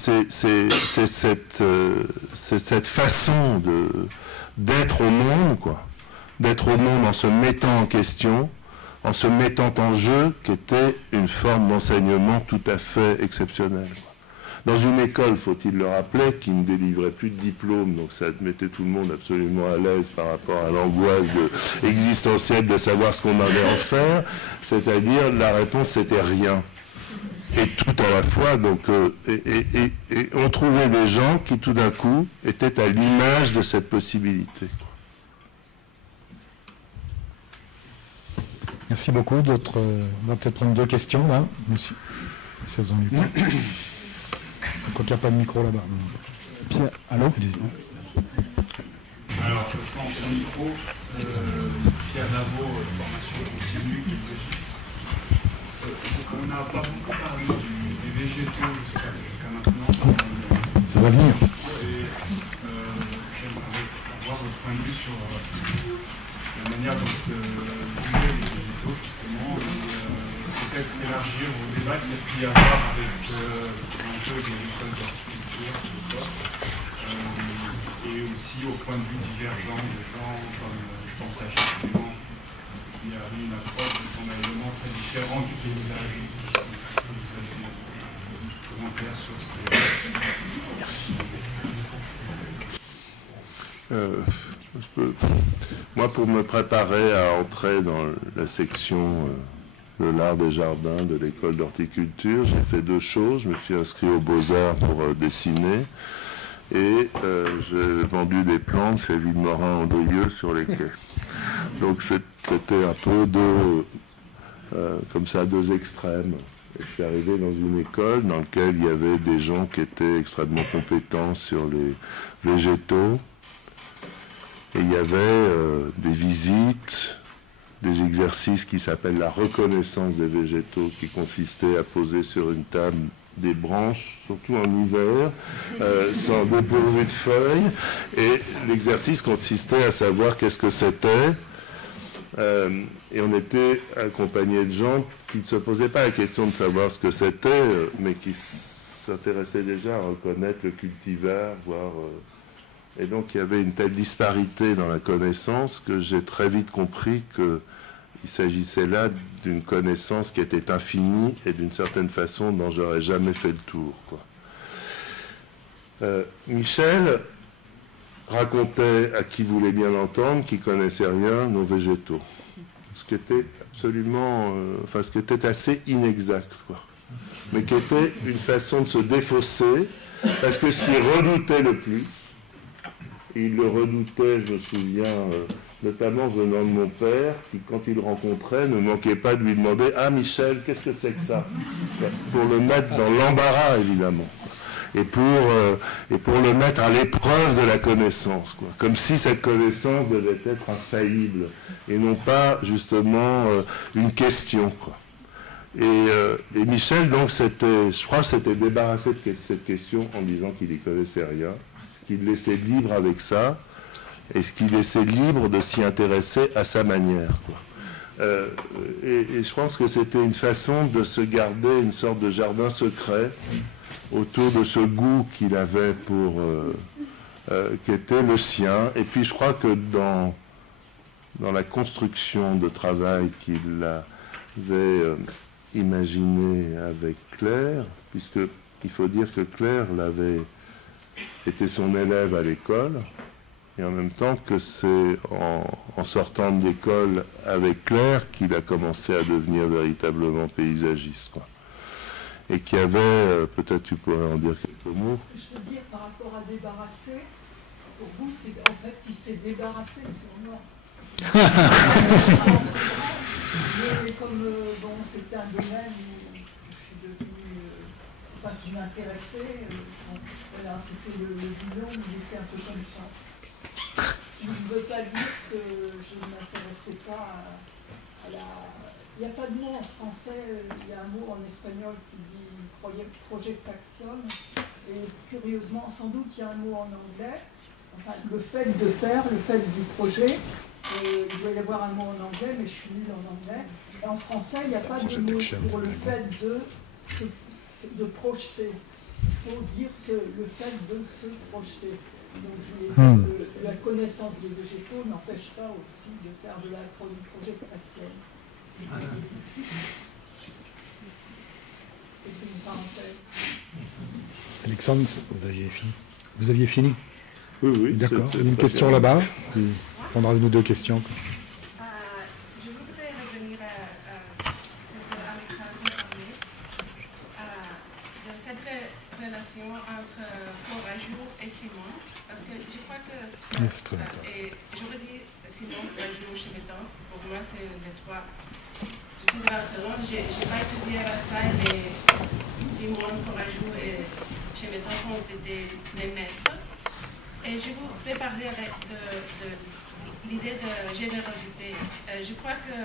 cette façon d'être au monde, quoi, d'être au monde en se mettant en question, en se mettant en jeu, qui était une forme d'enseignement tout à fait exceptionnelle. Dans une école, faut-il le rappeler, qui ne délivrait plus de diplôme, donc ça mettait tout le monde absolument à l'aise par rapport à l'angoisse existentielle de savoir ce qu'on avait à faire, c'est-à-dire la réponse c'était rien. Et tout à la fois, donc, et on trouvait des gens qui tout d'un coup étaient à l'image de cette possibilité. Merci beaucoup. D'autres, on va peut-être prendre 2 questions là, monsieur. Si vous en avez pas. Je crois qu'il n'y a pas de micro là-bas. Pierre, allô? Alors, sans son micro, Pierre Lavaux, formation continue, on n'a pas beaucoup parlé des végétaux jusqu'à maintenant. Ça va venir. Et j'aimerais avoir votre point de vue sur la manière dont vous vivez les végétaux, justement, et peut-être élargir vos débats qu'il y a pu y avoir avec un peu des écoles d'horticulture, et aussi au point de vue divergent des gens, comme je pense à Gilles, il y a une approche de son élément très différent du paysage. Commentaire sur ces... Merci. Moi, pour me préparer à entrer dans la section de l'art des jardins de l'école d'horticulture, j'ai fait 2 choses. Je me suis inscrit aux Beaux-Arts pour dessiner, et j'ai vendu des plantes chez Villemorin-Andrieux sur les quais. Donc c'était un peu comme ça, 2 extrêmes. Et je suis arrivé dans une école dans laquelle il y avait des gens qui étaient extrêmement compétents sur les végétaux. Et il y avait des visites, des exercices qui s'appellent la reconnaissance des végétaux, qui consistaient à poser sur une table des branches, surtout en hiver, sans dépourvues de feuilles. Et l'exercice consistait à savoir qu'est-ce que c'était. Et on était accompagné de gens qui ne se posaient pas la question de savoir ce que c'était, mais qui s'intéressaient déjà à reconnaître le cultivar, voire... Et donc il y avait une telle disparité dans la connaissance que j'ai très vite compris qu'il s'agissait là d'une connaissance qui était infinie et d'une certaine façon dont j'aurais jamais fait le tour, quoi. Michel racontait à qui voulait bien l'entendre, qui connaissait rien, nos végétaux. Ce qui était absolument, ce qui était assez inexact, quoi. Mais qui était une façon de se défausser, parce que ce qu'il redoutait le plus, il le redoutait, je me souviens, notamment venant de mon père, qui, quand il le rencontrait, ne manquait pas de lui demander « Ah, Michel, qu'est-ce que c'est que ça ?» pour le mettre dans l'embarras, évidemment. Et pour le mettre à l'épreuve de la connaissance, quoi. Comme si cette connaissance devait être infaillible, et non pas, justement, une question, quoi. Et Michel, donc, je crois, s'était débarrassé de cette question en disant qu'il n'y connaissait rien, ce qu'il laissait libre avec ça, et ce qu'il laissait libre de s'y intéresser à sa manière, quoi. Et je pense que c'était une façon de se garder une sorte de jardin secret autour de ce goût qu'il avait qui était le sien. Et puis je crois que dans la construction de travail qu'il avait imaginé avec Claire, puisqu'il faut dire que Claire était son élève à l'école, Et en même temps que c'est en sortant de l'école avec Claire qu'il a commencé à devenir véritablement paysagiste, quoi. Et qui avait, peut-être tu pourrais en dire quelques mots. Ce que je peux dire par rapport à débarrasser, pour vous, c'est en fait, il s'est débarrassé sur moi. Mais comme bon, c'était un domaine où je suis devenue, enfin qui m'intéressait, voilà, c'était le bilan, il était un peu comme ça. Ce qui ne veut pas dire que je ne m'intéressais pas à la... Il n'y a pas de mot en français, il y a un mot en espagnol qui dit projectation, et curieusement, sans doute, il y a un mot en anglais. Enfin, le fait de faire, le fait du projet, il doit y avoir un mot en anglais, mais je suis nulle en anglais. Et en français, il n'y a pas de mot pour le fait de projeter. Il faut dire le fait de se projeter. Donc, la connaissance des végétaux n'empêche pas aussi de faire de la projection. C'est une parenthèse. Alexandre, vous aviez fini? Oui. D'accord. Il y a une question là-bas. Puis on prendra une ou deux questions. Je voudrais revenir à ce que Alexandre parlait, de cette relation entre Courajou et Simon, parce que je crois que c'est très intéressant. et j'aurais dit Simon, Courajou, Chemeton, pour moi c'est les trois. Je suis de Barcelone, je n'ai pas étudié à Versailles, mais Simon, Courajou et Chemeton ont été mes maîtres. Et je voudrais parler de l'idée de générosité. Je crois que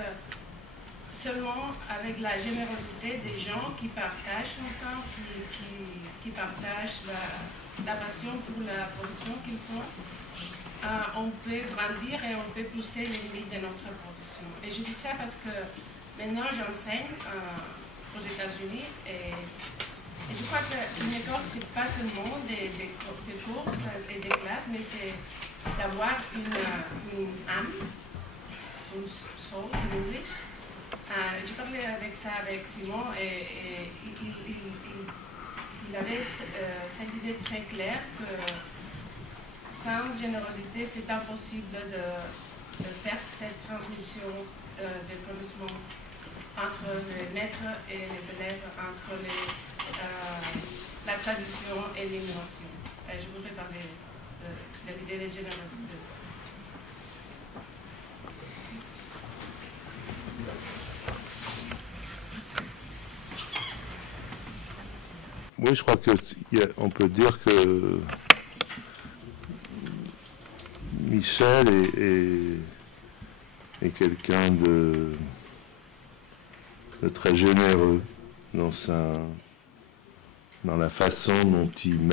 seulement avec la générosité des gens qui partagent son temps, qui partagent la passion pour la profession qu'ils font, on peut grandir et on peut pousser les limites de notre profession. Et je dis ça parce que maintenant j'enseigne aux États-Unis et je crois qu'une école, ce n'est pas seulement des cours et des classes, mais c'est d'avoir une âme, une soul, en anglais. J'ai parlé avec Simon et il avait cette idée très claire que sans générosité, c'est impossible de faire cette transmission de connaissements entre les maîtres et les élèves, entre la tradition et l'innovation. Je voudrais parler de l'idée de générosité. Oui, je crois qu'on peut dire que Michel est quelqu'un de très généreux dans la façon dont il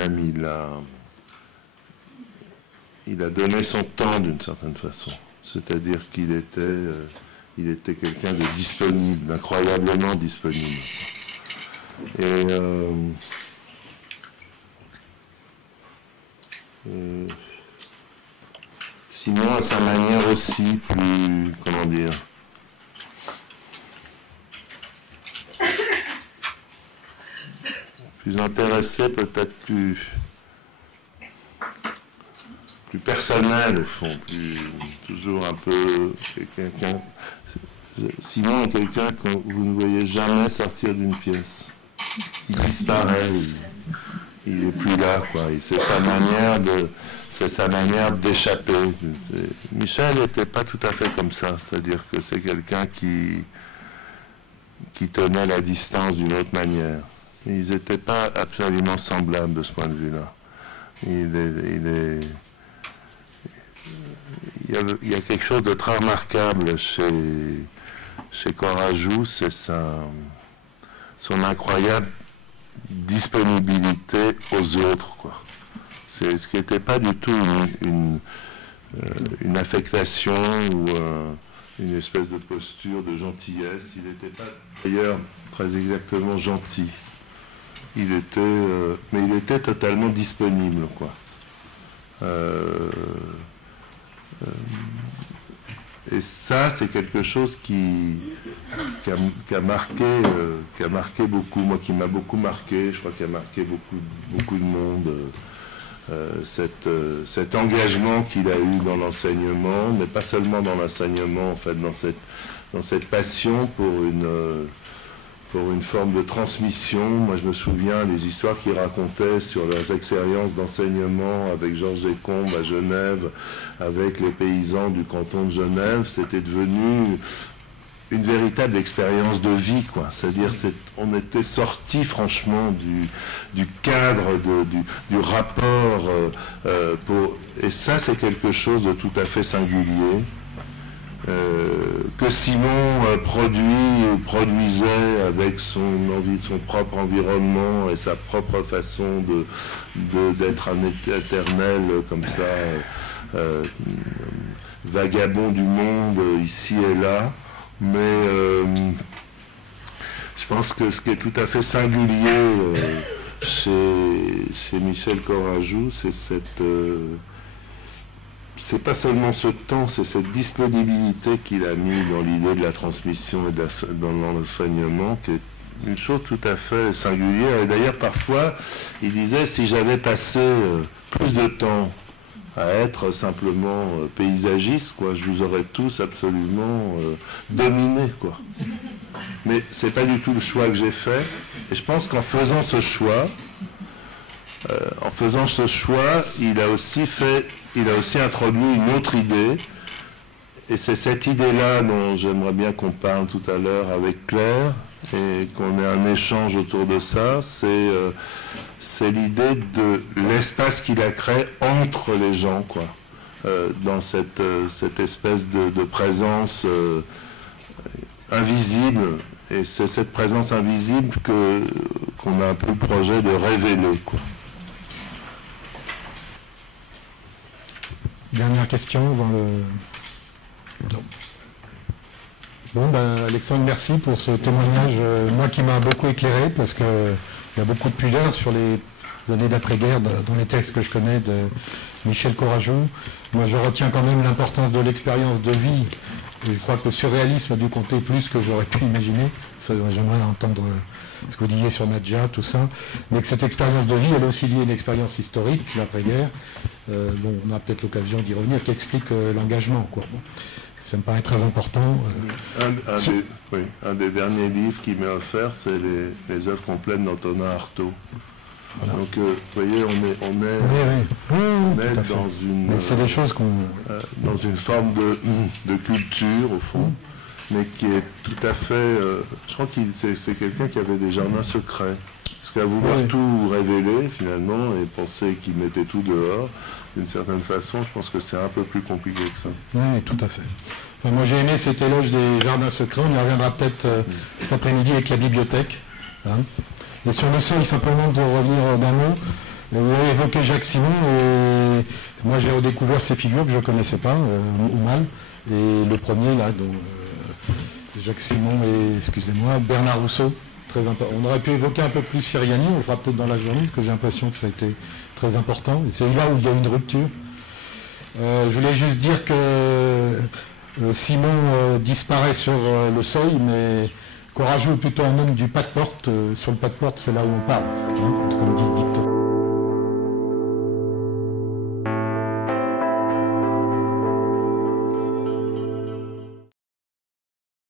a donné son temps d'une certaine façon. C'est-à-dire qu'il était quelqu'un de disponible, d'incroyablement disponible. Et sinon, à sa manière aussi, plus, comment dire, plus intéressé, peut-être plus personnel au fond, toujours un peu quelqu'un. Sinon, quelqu'un que vous ne voyez jamais sortir d'une pièce. Il disparaît, il n'est plus là, quoi. C'est sa manière d'échapper. Michel n'était pas tout à fait comme ça, c'est-à-dire que c'est quelqu'un qui tenait la distance d'une autre manière. Ils n'étaient pas absolument semblables de ce point de vue-là. Il y a quelque chose de très remarquable chez Courajou, c'est son incroyable disponibilité aux autres, quoi. C'est ce qui n'était pas du tout une affectation ou une espèce de posture de gentillesse. Il n'était pas d'ailleurs très exactement gentil. Mais il était totalement disponible, quoi. Et ça, c'est quelque chose qui a marqué beaucoup, moi qui m'a beaucoup marqué, je crois qu'il a marqué beaucoup de monde. cet engagement qu'il a eu dans l'enseignement, mais pas seulement dans l'enseignement, en fait, dans cette passion pour une forme de transmission. Moi, je me souviens des histoires qu'il racontait sur leurs expériences d'enseignement avec Georges Descombes à Genève, avec les paysans du canton de Genève. C'était devenu une véritable expérience de vie, quoi. C'est-à-dire, on était sorti franchement du cadre, du rapport. Et ça, c'est quelque chose de tout à fait singulier. Que Simon produisait avec son propre environnement et sa propre façon d'être un éternel comme ça, vagabond du monde ici et là. Mais je pense que ce qui est tout à fait singulier chez Michel Courajou, c'est pas seulement ce temps, c'est cette disponibilité qu'il a mis dans l'idée de la transmission et dans l'enseignement, qui est une chose tout à fait singulière. Et d'ailleurs, parfois, il disait, si j'avais passé plus de temps à être simplement paysagiste, quoi, je vous aurais tous absolument dominé, quoi. Mais c'est pas du tout le choix que j'ai fait. Et je pense qu'en faisant ce choix, il a aussi introduit une autre idée, et c'est cette idée-là dont j'aimerais bien qu'on parle tout à l'heure avec Claire, et qu'on ait un échange autour de ça. C'est l'idée de l'espace qu'il a créé entre les gens, quoi, dans cette espèce de présence invisible, et c'est cette présence invisible qu'on a un peu le projet de révéler, quoi. Dernière question avant le... Non. Bon, Alexandre, merci pour ce témoignage, moi qui m'a beaucoup éclairé, parce qu'il y a beaucoup de pudeur sur les années d'après-guerre dans les textes que je connais de Michel Courajou. Moi, je retiens quand même l'importance de l'expérience de vie. Et je crois que le surréalisme a dû compter plus que j'aurais pu imaginer. J'aimerais entendre ce que vous disiez sur Nadja, tout ça. Mais que cette expérience de vie, elle est aussi liée à une expérience historique, l'après-guerre. Bon, on a peut-être l'occasion d'y revenir, qui explique l'engagement, quoi. Bon, ça me paraît très important. Un des derniers livres qu'il m'a offert, c'est les œuvres complètes d'Antonin Artaud. Voilà. Donc, vous voyez, on est dans une... Mais c'est des choses dans une forme de culture, au fond, mais qui est tout à fait... je crois que c'est quelqu'un qui avait des jardins secrets. Parce qu'à vouloir tout révéler, finalement, et penser qu'il mettait tout dehors, d'une certaine façon, je pense que c'est un peu plus compliqué que ça. Oui, tout à fait. Enfin, moi, j'ai aimé cet éloge des jardins secrets. On y reviendra peut-être cet après-midi avec la bibliothèque. Hein. Et sur le seuil, simplement pour revenir d'un mot, vous avez évoqué Jacques Simon, et moi j'ai redécouvert ces figures que je ne connaissais pas, ou mal, et le premier là, dont Jacques Simon et, excusez-moi, Bernard Rousseau, très important. On aurait pu évoquer un peu plus Siriani, on le fera peut-être dans la journée, parce que j'ai l'impression que ça a été très important, et c'est là où il y a une rupture. Je voulais juste dire que Simon disparaît sur le seuil, mais Courajou est plutôt un homme du pas de porte. Sur le pas de porte, c'est là où on parle, hein, comme dit